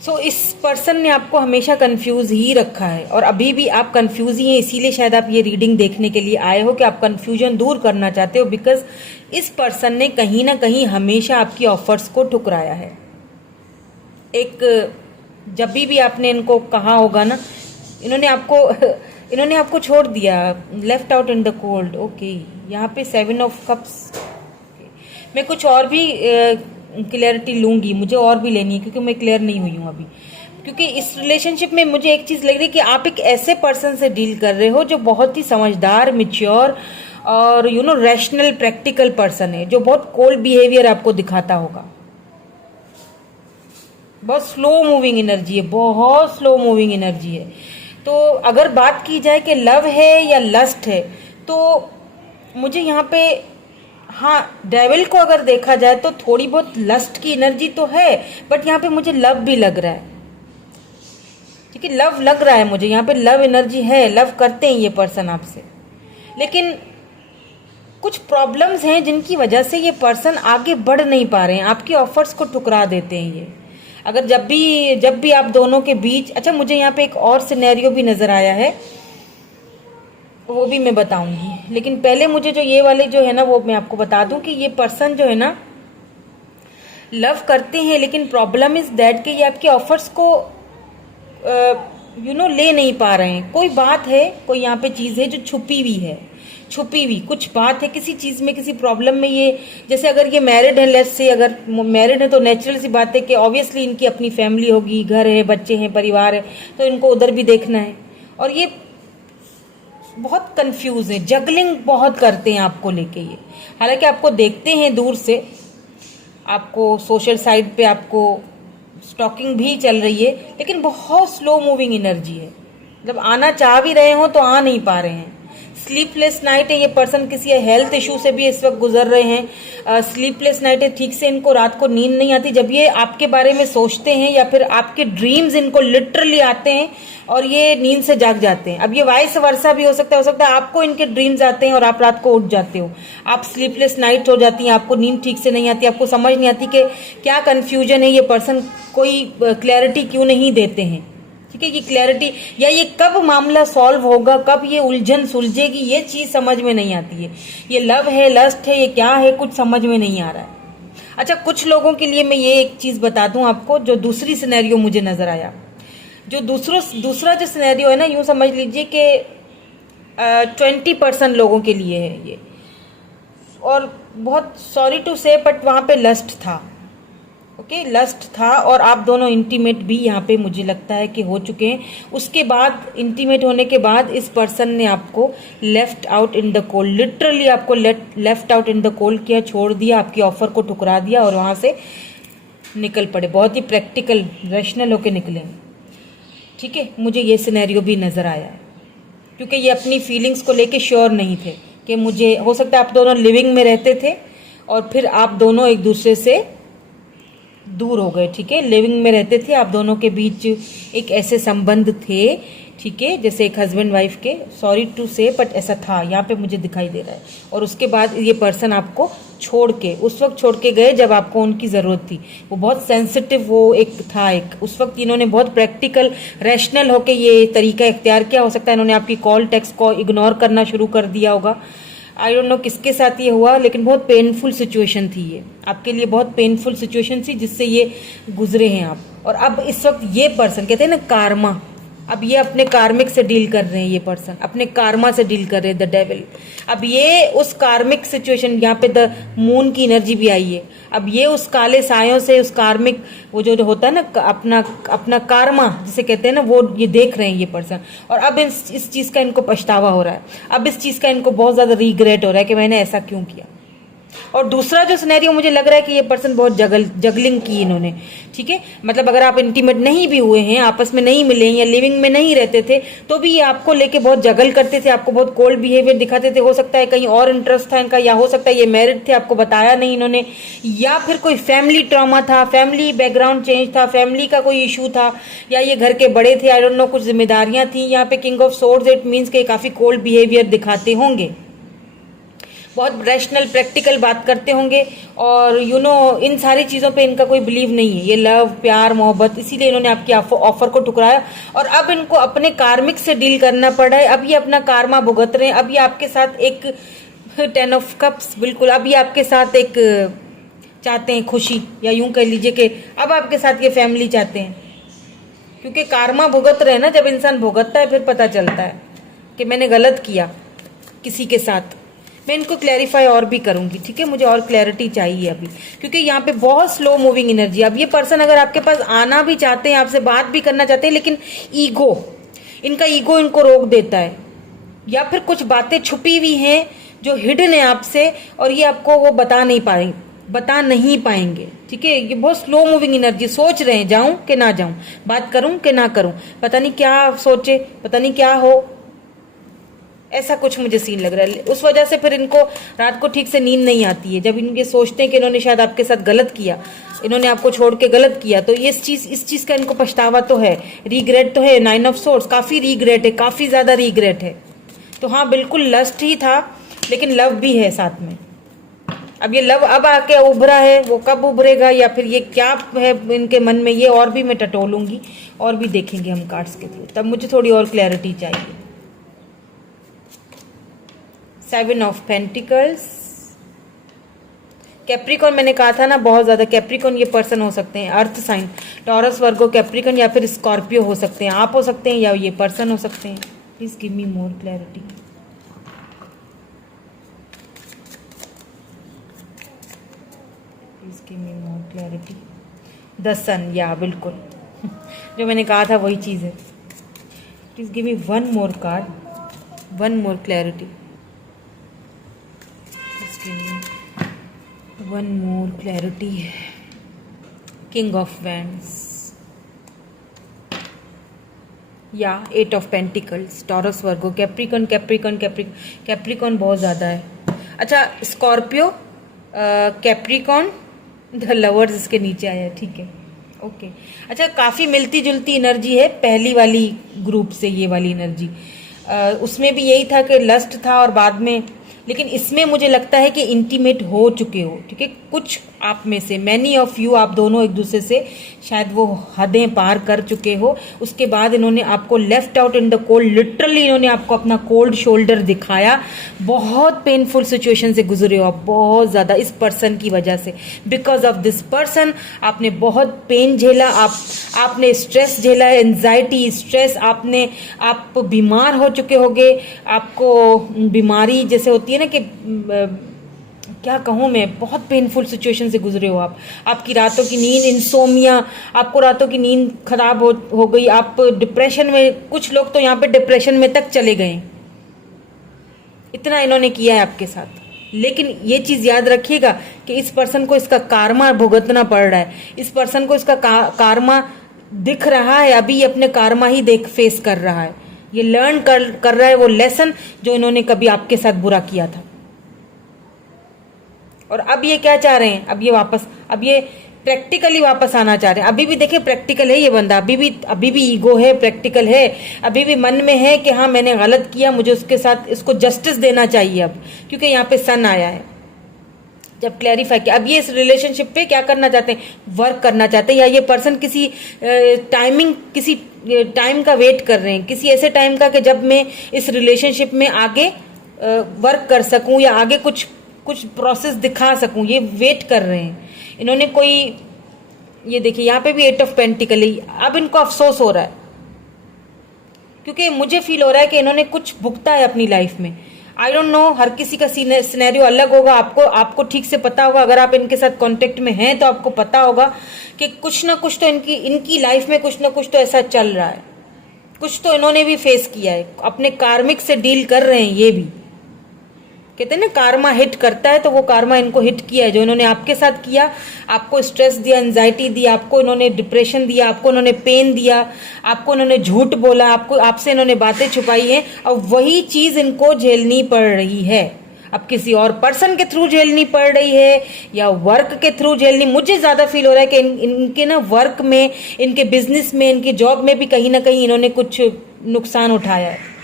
सो इस पर्सन ने आपको हमेशा कंफ्यूज ही रखा है, और अभी भी आप कंफ्यूज ही हैं, इसीलिए शायद आप ये रीडिंग देखने के लिए आए हो कि आप कंफ्यूजन दूर करना चाहते हो, बिकॉज इस पर्सन ने कहीं ना कहीं हमेशा आपकी ऑफर्स को ठुकराया है। जब भी आपने इनको कहा होगा ना, इन्होंने आपको छोड़ दिया, left out in the cold. Okay, यहाँ पे 7 ऑफ कप्स। मैं कुछ और भी क्लियरिटी लूंगी, मुझे और भी लेनी है, क्योंकि मैं क्लियर नहीं हुई हूँ अभी, क्योंकि इस रिलेशनशिप में मुझे एक चीज लग रही है कि आप एक ऐसे पर्सन से डील कर रहे हो जो बहुत ही समझदार, मिच्योर और रैशनल, प्रैक्टिकल पर्सन है, जो बहुत कोल्ड बिहेवियर आपको दिखाता होगा। बहुत स्लो मूविंग एनर्जी है, बहुत स्लो मूविंग एनर्जी है। तो अगर बात की जाए कि लव है या लस्ट है, तो मुझे यहाँ पे, हाँ, डेविल को अगर देखा जाए तो थोड़ी बहुत लस्ट की एनर्जी तो है, बट यहाँ पे मुझे लव भी लग रहा है, ठीक है, लव लग रहा है मुझे, यहाँ पे लव एनर्जी है, लव करते हैं ये पर्सन आपसे, लेकिन कुछ प्रॉब्लम्स हैं जिनकी वजह से ये पर्सन आगे बढ़ नहीं पा रहे हैं, आपके ऑफर्स को ठुकरा देते हैं ये। अगर जब भी आप दोनों के बीच, अच्छा, मुझे यहाँ पे एक और सिनेरियो भी नजर आया है, वो भी मैं बताऊंगी, लेकिन पहले मुझे जो ये वाले जो है ना, वो मैं आपको बता दूं कि ये पर्सन जो है ना, लव करते हैं, लेकिन प्रॉब्लम इज दैट कि ये आपके ऑफर्स को ले नहीं पा रहे हैं। कोई बात है, कोई यहाँ पे चीज़ है जो छुपी हुई कुछ बात है, किसी चीज़ में, किसी प्रॉब्लम में। ये जैसे अगर ये मैरिड है, लेट्स से अगर मैरिड है, तो नेचुरल सी बात है कि ऑब्वियसली इनकी अपनी फैमिली होगी, घर है, बच्चे हैं, परिवार है, तो इनको उधर भी देखना है, और ये बहुत कंफ्यूज है, जगलिंग बहुत करते हैं आपको लेके ये। हालांकि आपको देखते हैं दूर से, आपको सोशल साइड पे आपको स्टॉकिंग भी चल रही है, लेकिन बहुत स्लो मूविंग एनर्जी है, जब आना चाह भी रहे हो तो आ नहीं पा रहे हैं। स्लीपलेस नाइट है, ये पर्सन किसी हेल्थ इशू से भी इस वक्त गुजर रहे हैं। स्लीपलेस नाइट है, ठीक से इनको रात को नींद नहीं आती, जब ये आपके बारे में सोचते हैं या फिर आपके ड्रीम्स इनको लिटरली आते हैं और ये नींद से जाग जाते हैं। अब ये वाइस वर्सा भी हो सकता है आपको इनके ड्रीम्स आते हैं और आप रात को उठ जाते हो, आप स्लीपलेस नाइट हो जाती है, आपको नींद ठीक से नहीं आती, आपको समझ नहीं आती कि क्या कंफ्यूजन है, ये पर्सन कोई क्लैरिटी क्यों नहीं देते हैं, ठीक है, ये क्लैरिटी या ये कब मामला सॉल्व होगा, कब ये उलझन सुलझेगी, ये चीज समझ में नहीं आती है। ये लव है, लस्ट है, ये क्या है, कुछ समझ में नहीं आ रहा है। अच्छा, कुछ लोगों के लिए मैं ये एक चीज बता दूं आपको, जो दूसरी सिनेरियो मुझे नजर आया, जो दूसरा जो सिनेरियो है ना, यूं समझ लीजिए कि 20% लोगों के लिए है ये, और बहुत सॉरी टू से बट वहां पे लस्ट था। ओके, लस्ट था, और आप दोनों इंटीमेट भी यहाँ पे मुझे लगता है कि हो चुके हैं। उसके बाद, इंटीमेट होने के बाद, इस पर्सन ने आपको left out in the cold, literally आपको left out in the cold किया, छोड़ दिया, आपकी ऑफर को ठुकरा दिया और वहां से निकल पड़े, बहुत ही प्रैक्टिकल, रैशनल होके निकले, ठीक है। मुझे ये सिनेरियो भी नजर आया है, क्योंकि ये अपनी फीलिंग्स को लेके श्योर नहीं थे कि मुझे, हो सकता है आप दोनों लिविंग में रहते थे और फिर आप दोनों एक दूसरे से दूर हो गए, ठीक है, लिविंग में रहते थे, आप दोनों के बीच एक ऐसे संबंध थे, ठीक है, जैसे एक हस्बैंड वाइफ के, सॉरी टू से बट ऐसा था, यहाँ पे मुझे दिखाई दे रहा है। और उसके बाद ये पर्सन आपको छोड़ के, उस वक्त छोड़ के गए जब आपको उनकी जरूरत थी, वो बहुत सेंसिटिव, वो एक था, एक उस वक्त इन्होंने बहुत प्रैक्टिकल, रैशनल होके ये तरीका इख्तियार किया। हो सकता है इन्होंने आपकी कॉल, टेक्स्ट को इग्नोर करना शुरू कर दिया होगा, आई डोंट नो किसके साथ ये हुआ, लेकिन बहुत पेनफुल सिचुएशन थी ये आपके लिए, बहुत पेनफुल सिचुएशन थी जिससे ये गुजरे हैं आप। और अब इस वक्त ये पर्सन, कहते हैं ना कार्मा, अब ये अपने कार्मिक से डील कर रहे हैं, ये पर्सन अपने कार्मा से डील कर रहे हैं, द डेविल। अब ये उस कार्मिक सिचुएशन, यहाँ पे द मून की एनर्जी भी आई है। अब ये उस काले सायों से, उस कार्मिक, वो जो होता है ना अपना अपना कार्मा जिसे कहते हैं ना, वो ये देख रहे हैं ये पर्सन। और अब इस चीज का इनको पछतावा हो रहा है, अब इस चीज का इनको बहुत ज्यादा रिग्रेट हो रहा है कि मैंने ऐसा क्यों किया। और दूसरा जो सिनेरियो मुझे लग रहा है कि ये पर्सन बहुत जगलिंग की इन्होंने, ठीक है। मतलब अगर आप इंटीमेट नहीं भी हुए हैं, आपस में नहीं मिले या लिविंग में नहीं रहते थे, तो भी ये आपको लेके बहुत जगल करते थे, आपको बहुत कोल्ड बिहेवियर दिखाते थे। हो सकता है कहीं और इंटरेस्ट था इनका, या हो सकता है ये मैरिड थे, आपको बताया नहीं इन्होंने, या फिर कोई फैमिली ट्रॉमा था, फैमिली बैकग्राउंड चेंज था, फैमिली का कोई इशू था, या ये घर के बड़े थे, आई डोंट नो, कुछ जिम्मेदारियां थी। यहाँ पे king of swords, it means के काफी कोल्ड बिहेवियर दिखाते होंगे, बहुत रैशनल प्रैक्टिकल बात करते होंगे, और इन सारी चीज़ों पे इनका कोई बिलीव नहीं है। ये लव, प्यार, मोहब्बत, इसीलिए इन्होंने आपकी ऑफर को ठुकराया। और अब इनको अपने कार्मिक से डील करना पड़ा है। अब ये अपना कार्मा भुगत रहे हैं। अब ये आपके साथ एक 10 ऑफ कप्स, बिल्कुल, अब ये आपके साथ एक चाहते हैं खुशी, या यूं कह लीजिए कि अब आपके साथ ये फैमिली चाहते हैं, क्योंकि कार्मा भुगत रहे हैं ना। जब इंसान भुगतता है फिर पता चलता है कि मैंने गलत किया किसी के साथ। मैं इनको क्लैरिफाई और भी करूंगी, ठीक है, मुझे और क्लैरिटी चाहिए अभी, क्योंकि यहाँ पे बहुत स्लो मूविंग एनर्जी। अब ये पर्सन अगर आपके पास आना भी चाहते हैं, आपसे बात भी करना चाहते हैं, लेकिन इनका ईगो इनको रोक देता है, या फिर कुछ बातें छुपी हुई हैं जो हिडन है आपसे, और ये आपको वो बता नहीं पाएंगे, ठीक है। ये बहुत स्लो मूविंग एनर्जी, सोच रहे हैं जाऊं कि ना जाऊं, बात करूं कि ना करूं, पता नहीं क्या सोचे, पता नहीं क्या हो, ऐसा कुछ मुझे सीन लग रहा है। उस वजह से फिर इनको रात को ठीक से नींद नहीं आती है, जब इनके सोचते हैं कि इन्होंने शायद आपके साथ गलत किया, इन्होंने आपको छोड़ के गलत किया, तो ये इस चीज का इनको पछतावा तो है, रिग्रेट तो है। 9 ऑफ सोर्ड्स, काफी रिग्रेट है, काफी ज्यादा रिग्रेट है। तो हाँ, बिल्कुल लस्ट ही था, लेकिन लव भी है साथ में। अब ये लव अब आके उभरा है, वो कब उभरेगा, या फिर ये क्या है इनके मन में, ये और भी मैं टटोलूंगी, और भी देखेंगे हम कार्ड्स के थ्रू, तब मुझे थोड़ी और क्लैरिटी चाहिए। 7 ऑफ पेंटिकल्स, कैप्रिकॉन, मैंने कहा था ना बहुत ज्यादा कैप्रिकॉन ये पर्सन हो सकते हैं, अर्थ साइन, टॉरस, वर्गो, कैप्रिकॉन, या फिर स्कॉर्पियो हो सकते हैं, आप हो सकते हैं, या ये पर्सन हो सकते हैं। Please give me more clarity. Please give me more clarity. The sun, या बिल्कुल जो मैंने कहा था वही चीज है। Please give me one more card, one more clarity, one more clarity. King of wands, या 8 of pentacles, Taurus, Virgo, Capricorn, Capricorn बहुत ज़्यादा है। अच्छा, स्कॉर्पियो, कैप्रिकॉन, द लवर्स इसके नीचे आया, ठीक है, ओके। अच्छा, काफ़ी मिलती जुलती एनर्जी है पहली वाली ग्रुप से, ये वाली एनर्जी। उसमें भी यही था कि लस्ट था, और बाद में, लेकिन इसमें मुझे लगता है कि इंटीमेट हो चुके हो, ठीक है। कुछ आप में से, मैनी ऑफ यू, आप दोनों एक दूसरे से शायद वो हदें पार कर चुके हो। उसके बाद इन्होंने आपको left out in the cold, literally इन्होंने आपको अपना कोल्ड शोल्डर दिखाया। बहुत पेनफुल सिचुएशन से गुजरे हो आप, बहुत ज्यादा, इस पर्सन की वजह से। बिकॉज ऑफ दिस पर्सन आपने बहुत पेन झेला, आपने स्ट्रेस झेला, एंजाइटी, स्ट्रेस, आप बीमार हो चुके होगे। आपको बीमारी जैसे होती है ना कि क्या कहूँ मैं, बहुत पेनफुल सिचुएशन से गुजरे हो आप। आपकी रातों की नींद, इंसोमिया, आपको रातों की नींद खराब हो गई, आप डिप्रेशन में, कुछ लोग तो यहाँ पे डिप्रेशन में तक चले गए। इतना इन्होंने किया है आपके साथ। लेकिन ये चीज याद रखिएगा कि इस पर्सन को इसका कार्मा भुगतना पड़ रहा है, इस पर्सन को इसका कार्मा दिख रहा है, अभी अपने कार्मा ही फेस कर रहा है, ये लर्न कर रहा है वो लेसन जो इन्होंने कभी आपके साथ बुरा किया था। और अब ये क्या चाह रहे हैं, अब ये प्रैक्टिकली वापस आना चाह रहे हैं। अभी भी देखिए प्रैक्टिकल है ये बंदा, अभी भी ईगो है, प्रैक्टिकल है, अभी भी मन में है कि हाँ मैंने गलत किया, मुझे उसके साथ इसको जस्टिस देना चाहिए अब, क्योंकि यहाँ पे सन आया है। जब क्लैरिफाई किया, अब ये इस रिलेशनशिप पे क्या करना चाहते हैं, वर्क करना चाहते हैं, या ये पर्सन किसी टाइम का वेट कर रहे हैं, किसी ऐसे टाइम का कि जब मैं इस रिलेशनशिप में आगे वर्क कर सकूं, या आगे कुछ प्रोसेस दिखा सकूं, ये वेट कर रहे हैं इन्होंने कोई। ये देखिए यहाँ पे भी 8 ऑफ पेंटिकल है। अब इनको अफसोस हो रहा है, क्योंकि मुझे फील हो रहा है कि इन्होंने कुछ भुगता है अपनी लाइफ में। आई डोंट नो, हर किसी का सिनेरियो अलग होगा। आपको ठीक से पता होगा, अगर आप इनके साथ कांटेक्ट में हैं तो आपको पता होगा कि कुछ ना कुछ तो इनकी लाइफ में कुछ ना कुछ तो ऐसा चल रहा है, कुछ तो इन्होंने भी फेस किया है, अपने कार्मिक से डील कर रहे हैं। ये भी कहते हैं ना, कार्मा हिट करता है, तो वो कार्मा इनको हिट किया है। जो इन्होंने आपके साथ किया, आपको स्ट्रेस दिया, एंजाइटी दी, आपको इन्होंने डिप्रेशन दिया, आपको इन्होंने पेन दिया, आपको इन्होंने झूठ बोला, आपसे इन्होंने बातें छुपाई हैं, और वही चीज इनको झेलनी पड़ रही है। अब किसी और पर्सन के थ्रू झेलनी पड़ रही है या वर्क के थ्रू झेलनी, मुझे ज्यादा फील हो रहा है कि इनके ना वर्क में, इनके बिजनेस में, इनकी जॉब में भी कहीं ना कहीं इन्होंने कुछ नुकसान उठाया है।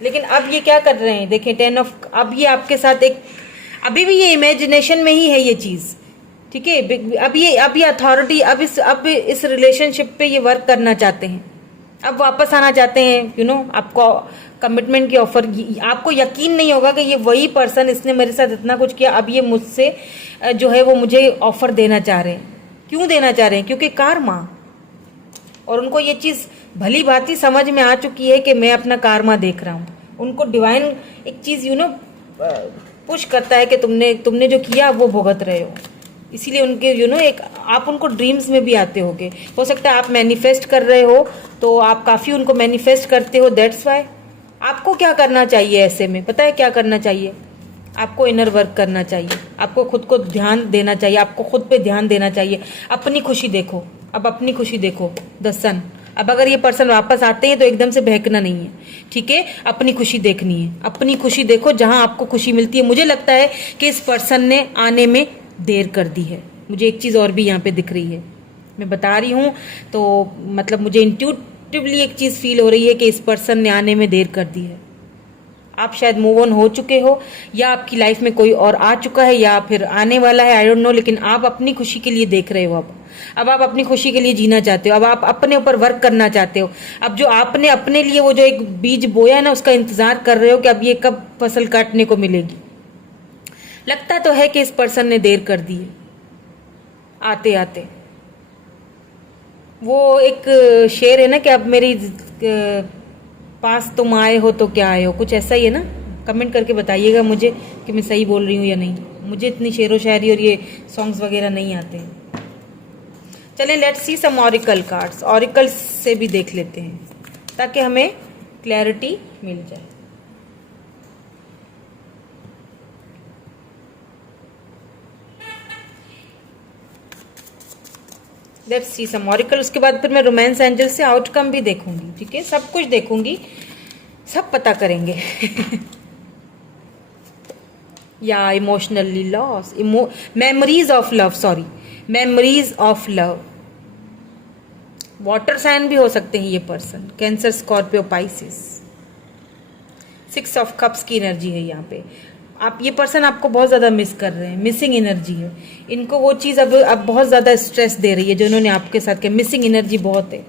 लेकिन अब ये क्या कर रहे हैं, देखें 10 ऑफ, अब ये आपके साथ एक, अभी भी ये इमेजिनेशन में ही है ये चीज, ठीक है। अब ये अथॉरिटी, अब इस रिलेशनशिप पे ये वर्क करना चाहते हैं, अब वापस आना चाहते हैं। आपको कमिटमेंट की ऑफर, आपको यकीन नहीं होगा कि ये वही पर्सन, इसने मेरे साथ इतना कुछ किया, अब ये मुझसे जो है वो मुझे ऑफर देना चाह रहे हैं। क्यों देना चाह रहे हैं? क्योंकि कार्मा, और उनको ये चीज भली भांति समझ में आ चुकी है कि मैं अपना कार्मा देख रहा हूँ। उनको डिवाइन एक चीज पुश करता है कि तुमने जो किया वो भुगत रहे हो। इसीलिए उनके एक, आप उनको ड्रीम्स में भी आते होगे, हो सकता है आप मैनिफेस्ट कर रहे हो, तो आप काफी उनको मैनिफेस्ट करते हो। दैट्स वाई आपको क्या करना चाहिए ऐसे में, पता है क्या करना चाहिए? आपको इनर वर्क करना चाहिए, आपको खुद को ध्यान देना चाहिए, आपको खुद पे ध्यान देना चाहिए। अपनी खुशी देखो, अब अपनी खुशी देखो द सन। अब अगर ये पर्सन वापस आते हैं तो एकदम से बहकना नहीं है, ठीक है? अपनी खुशी देखनी है, अपनी खुशी देखो जहां आपको खुशी मिलती है। मुझे लगता है कि इस पर्सन ने आने में देर कर दी है। मुझे एक चीज और भी यहाँ पे दिख रही है, मैं बता रही हूँ, तो मतलब मुझे इंट्यूटिवली एक चीज फील हो रही है कि इस पर्सन ने आने में देर कर दी है। आप शायद मूव ऑन हो चुके हो, या आपकी लाइफ में कोई और आ चुका है, या फिर आने वाला है, आई डोंट नो। लेकिन आप अपनी खुशी के लिए देख रहे हो। अब आप अपनी खुशी के लिए जीना चाहते हो, अब आप अपने ऊपर वर्क करना चाहते हो। अब जो आपने अपने लिए वो जो एक बीज बोया है ना, उसका इंतजार कर रहे हो कि अब ये कब फसल काटने को मिलेगी। लगता तो है कि इस पर्सन ने देर कर दी है आते आते। वो एक शेर है ना कि अब मेरी पास तुम आए हो तो क्या आए हो, कुछ ऐसा ही है ना। कमेंट करके बताइएगा मुझे कि मैं सही बोल रही हूँ या नहीं। मुझे इतनी शेरो शायरी और ये सॉन्ग्स वगैरह नहीं आते हैं। चलें, let's see some oracle cards. Oracle से भी देख लेते हैं ताकि हमें क्लैरिटी मिल जाए। Let's see some oracle. उसके बाद फिर मैं रोमांस एंजल से आउटकम भी देखूंगी, ठीक है? सब कुछ देखूंगी, सब पता करेंगे। या emotionally loss, memories of love, sorry, memories of love. Water sign भी हो सकते हैं ये person, cancer, Scorpio, Pisces. 6 of cups की एनर्जी है यहाँ पे। आप, ये पर्सन आपको बहुत ज्यादा मिस कर रहे हैं, मिसिंग एनर्जी है इनको। वो चीज अब बहुत ज्यादा स्ट्रेस दे रही है जो इन्होंने आपके साथ किया। मिसिंग एनर्जी बहुत है।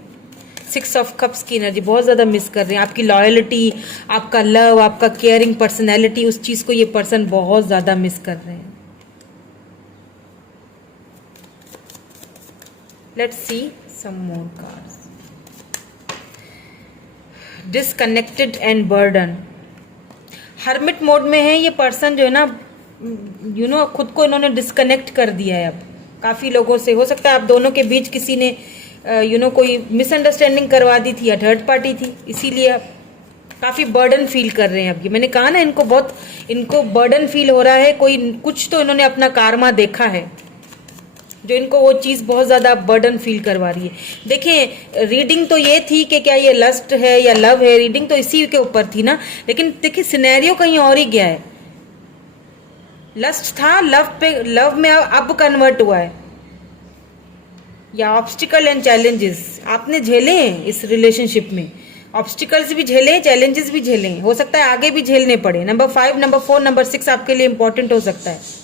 6 ऑफ कप्स की एनर्जी बहुत ज्यादा मिस कर रहे हैं। आपकी लॉयल्टी, आपका लव, आपका केयरिंग पर्सनैलिटी, उस चीज को ये पर्सन बहुत ज्यादा मिस कर रहे हैं। Let's see some more cards. Disconnected and burden. Hermit mode में है ये पर्सन, जो है ना खुद को इन्होंने डिस्कनेक्ट कर दिया है अब काफी लोगों से। हो सकता है आप दोनों के बीच किसी ने कोई मिसअंडरस्टैंडिंग करवा दी थी या थर्ड पार्टी थी, इसीलिए आप काफी बर्डन फील कर रहे हैं अब। ये मैंने कहा ना, इनको बर्डन फील हो रहा है। कुछ तो इन्होंने अपना कार्मा देखा है जो इनको वो चीज बहुत ज्यादा बर्डन फील करवा रही है। देखें, रीडिंग तो ये थी कि क्या ये लस्ट है या लव है, रीडिंग तो इसी के ऊपर थी ना। लेकिन देखिए सिनेरियो कहीं और ही गया है। लस्ट था, लव में अब कन्वर्ट हुआ है। या ऑब्स्टिकल एंड चैलेंजेस आपने झेले हैं इस रिलेशनशिप में। ऑब्स्टिकल्स भी झेले, चैलेंजेस भी झेले, हो सकता है आगे भी झेलने पड़े। नंबर 5, नंबर 4, नंबर 6 आपके लिए इंपॉर्टेंट हो सकता है।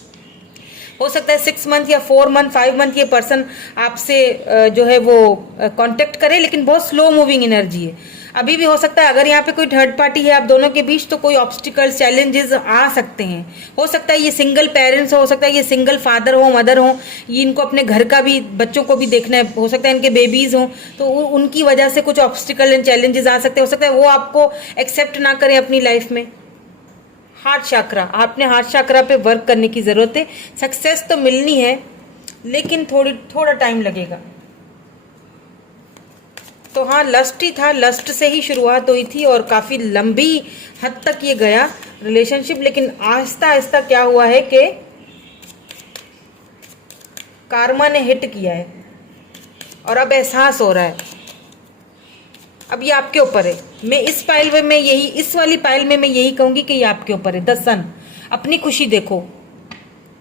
हो सकता है 6 मंथ या 4 मंथ, 5 मंथ ये पर्सन आपसे जो है वो कांटेक्ट करे, लेकिन बहुत स्लो मूविंग एनर्जी है। अभी भी हो सकता है अगर यहाँ पे कोई थर्ड पार्टी है आप दोनों के बीच तो कोई ऑब्स्टिकल्स चैलेंजेस आ सकते हैं। हो सकता है ये सिंगल पेरेंट्स हो सकता है ये सिंगल फादर हो मदर हो, ये इनको अपने घर का भी बच्चों को भी देखना है, हो सकता है इनके बेबीज हो तो उनकी वजह से कुछ ऑब्स्टिकल एंड चैलेंजेस आ सकते हैं। हो सकता है वो आपको एक्सेप्ट ना करें अपनी लाइफ में। हार्ट चक्रा, आपने हार्ट चक्रा पे वर्क करने की जरूरत है। सक्सेस तो मिलनी है लेकिन थोड़ा टाइम लगेगा। तो हाँ, लस्ट ही था, लस्ट से ही शुरुआत हुई थी और काफी लंबी हद तक ये गया रिलेशनशिप, लेकिन आहिस्ता आहिस्ता क्या हुआ है कि कार्मा ने हिट किया है और अब एहसास हो रहा है। अब ये आपके ऊपर है। मैं इस पाइल में यही, इस वाली पाइल में मैं यही कहूंगी कि ये आपके ऊपर है। द सन, अपनी खुशी देखो,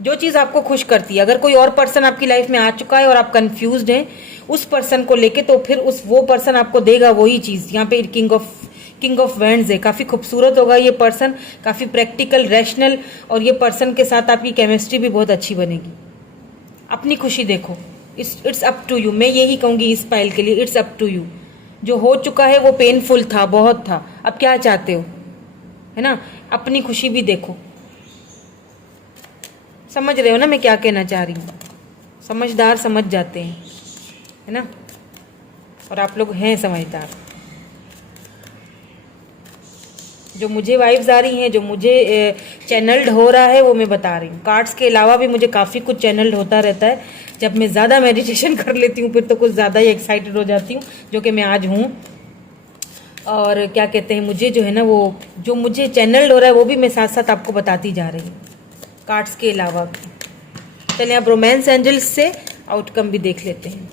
जो चीज आपको खुश करती है। अगर कोई और पर्सन आपकी लाइफ में आ चुका है और आप कंफ्यूज्ड हैं उस पर्सन को लेके, तो फिर वो पर्सन आपको देगा वही चीज। यहाँ पे किंग ऑफ वैंड्स है, काफी खूबसूरत होगा ये पर्सन, काफी प्रैक्टिकल, रैशनल, और ये पर्सन के साथ आपकी केमिस्ट्री भी बहुत अच्छी बनेगी। अपनी खुशी देखो, इट्स अप टू यू। मैं यही कहूंगी इस पाइल के लिए, इट्स अप टू यू। जो हो चुका है वो पेनफुल था, बहुत था, अब क्या चाहते हो, है ना। अपनी खुशी भी देखो। समझ रहे हो ना मैं क्या कहना चाह रही हूँ। समझदार समझ जाते हैं, है ना, और आप लोग हैं समझदार। जो मुझे वाइब्स आ रही हैं, जो मुझे चैनल्ड हो रहा है वो मैं बता रही हूँ। कार्ड्स के अलावा भी मुझे काफ़ी कुछ चैनल्ड होता रहता है। जब मैं ज़्यादा मेडिटेशन कर लेती हूँ फिर तो कुछ ज़्यादा ही एक्साइटेड हो जाती हूँ, जो कि मैं आज हूँ। और क्या कहते हैं, मुझे जो है ना वो जो मुझे चैनल्ड हो रहा है वो भी मैं साथ साथ आपको बताती जा रही हूँ कार्ड्स के अलावा भी। चलिए अब रोमांस एंजल्स से आउटकम भी देख लेते हैं।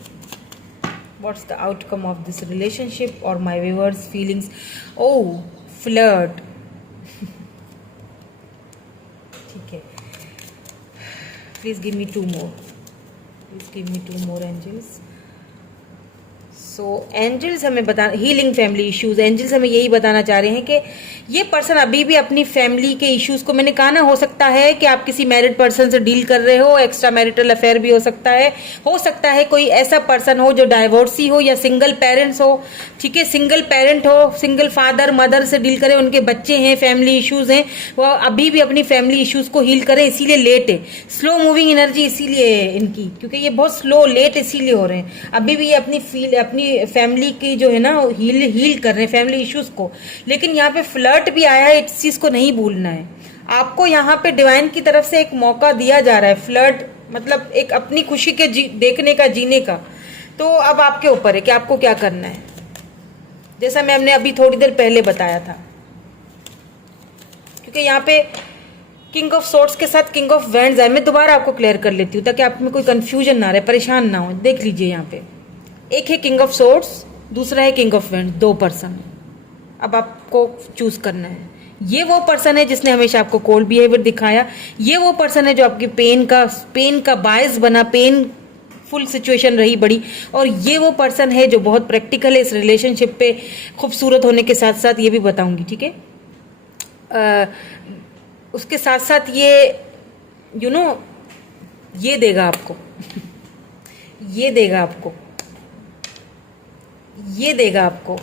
What's the outcome of this relationship और my viewers feelings. Oh, flirt. ठीक है, please give me 2 more, please give me 2 more angels. So angels हमें बता, हीलिंग फैमिली इश्यूज, एंजल्स हमें यही बताना चाह रहे हैं कि ये पर्सन अभी भी अपनी फैमिली के इश्यूज को, मैंने कहा ना, हो सकता है कि आप किसी मैरिड पर्सन से डील कर रहे हो, एक्स्ट्रा मैरिटल अफेयर भी हो सकता है कोई ऐसा पर्सन हो जो डाइवोर्सी हो या सिंगल पेरेंट्स हो। ठीक है, सिंगल पेरेंट हो, सिंगल फादर मदर से डील करें, उनके बच्चे हैं, फैमिली इश्यूज हैं, वो अभी भी अपनी फैमिली इश्यूज को हील करें। इसीलिए लेट है, स्लो मूविंग एनर्जी इसीलिए है इनकी, क्योंकि ये बहुत स्लो लेट इसीलिए हो रहे हैं। अभी भी ये अपनी फैमिली की जो है ना हील कर रहे हैं फैमिली इश्यूज को। लेकिन यहाँ पे फ्लर्ट भी आया है, इस चीज को नहीं भूलना है आपको। यहाँ पे डिवाइन की तरफ से एक मौका दिया जा रहा है। फ्लर्ट मतलब एक अपनी खुशी के देखने का, जीने का। तो अब आपके ऊपर है कि आपको क्या करना है, जैसा मैंने अभी थोड़ी देर पहले बताया था। क्योंकि यहाँ पे किंग ऑफ सोर्ड्स के साथ किंग ऑफ वैंड्स है। मैं दोबारा आपको क्लियर कर लेती हूँ ताकि आप में कोई कंफ्यूजन ना रहे, परेशान ना हो। देख लीजिए, यहाँ पे एक है किंग ऑफ सोर्ड्स, दूसरा है किंग ऑफ वैंड्स, 2 पर्सन। अब आपको चूज करना है। ये वो पर्सन है जिसने हमेशा आपको कोल्ड बिहेवियर दिखाया। ये वो पर्सन है जो आपकी पेन का बायस बना, पेन फुल सिचुएशन रही बड़ी। और ये वो पर्सन है जो बहुत प्रैक्टिकल है इस रिलेशनशिप पे, खूबसूरत होने के साथ साथ, ये भी बताऊंगी। ठीक है, उसके साथ साथ ये ये देगा आपको ये देगा आपको, ये देगा आपको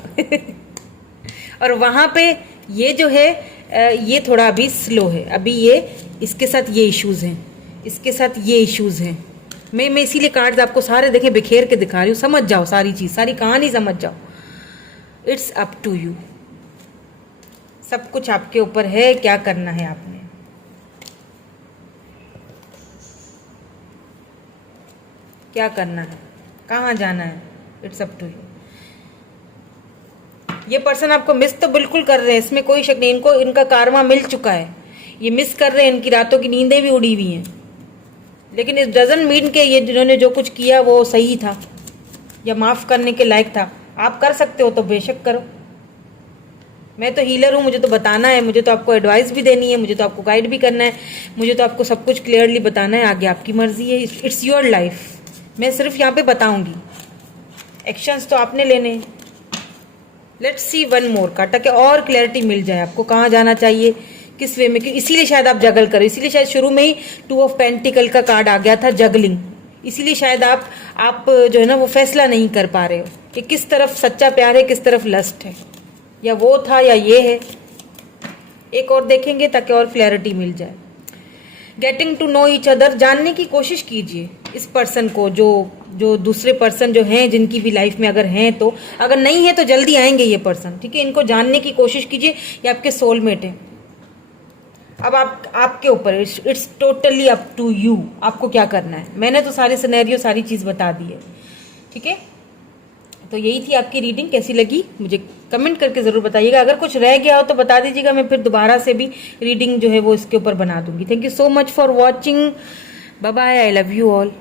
और वहां पे ये जो है ये थोड़ा अभी स्लो है। अभी ये इसके साथ ये इश्यूज हैं, इसके साथ ये इश्यूज हैं। मैं इसीलिए कार्ड्स आपको सारे देखें बिखेर के दिखा रही हूँ, समझ जाओ सारी चीज, सारी कहानी समझ जाओ। इट्स अप टू यू, सब कुछ आपके ऊपर है, क्या करना है आपने। क्या करना है, कहाँ जाना है, इट्स अप टू यू। ये पर्सन आपको मिस तो बिल्कुल कर रहे हैं, इसमें कोई शक नहीं। इनका कार्मा मिल चुका है, ये मिस कर रहे हैं, इनकी रातों की नींदें भी उड़ी हुई हैं। लेकिन इट डजंट मीन के ये जिन्होंने जो कुछ किया वो सही था या माफ करने के लायक था। आप कर सकते हो तो बेशक करो। मैं तो हीलर हूँ, मुझे तो बताना है, मुझे तो आपको एडवाइस भी देनी है, मुझे तो आपको गाइड भी करना है, मुझे तो आपको सब कुछ क्लियरली बताना है। आगे आपकी मर्जी है, इट्स योर लाइफ। मैं सिर्फ यहाँ पे बताऊंगी, एक्शंस तो आपने लेने हैं। लेट्स सी वन मोर का, ताकि और क्लैरिटी मिल जाए आपको कहाँ जाना चाहिए, किस वे में। इसीलिए शायद आप जगल करें, इसीलिए शायद शुरू में ही 2 ऑफ पेंटिकल का कार्ड आ गया था, जगलिंग। इसीलिए शायद आप जो है ना वो फैसला नहीं कर पा रहे हो कि किस तरफ सच्चा प्यार है, किस तरफ लस्ट है। या वो था या ये है। एक और देखेंगे ताकि और क्लैरिटी मिल जाए। Getting to know each other, जानने की कोशिश कीजिए इस पर्सन को, जो दूसरे पर्सन जो हैं जिनकी भी लाइफ में अगर हैं तो, अगर नहीं है तो जल्दी आएंगे ये पर्सन, ठीक है। इनको जानने की कोशिश कीजिए, ये आपके सोलमेट है। अब आपके ऊपर, it's totally up to you, आपको क्या करना है। मैंने तो सारे सिनेरियो सारी चीज़ बता दी है, ठीक है। तो यही थी आपकी रीडिंग, कैसी लगी मुझे कमेंट करके ज़रूर बताइएगा। अगर कुछ रह गया हो तो बता दीजिएगा, मैं फिर दोबारा से भी रीडिंग जो है वो इसके ऊपर बना दूंगी। Thank you so much for watching, bye bye, I love you all.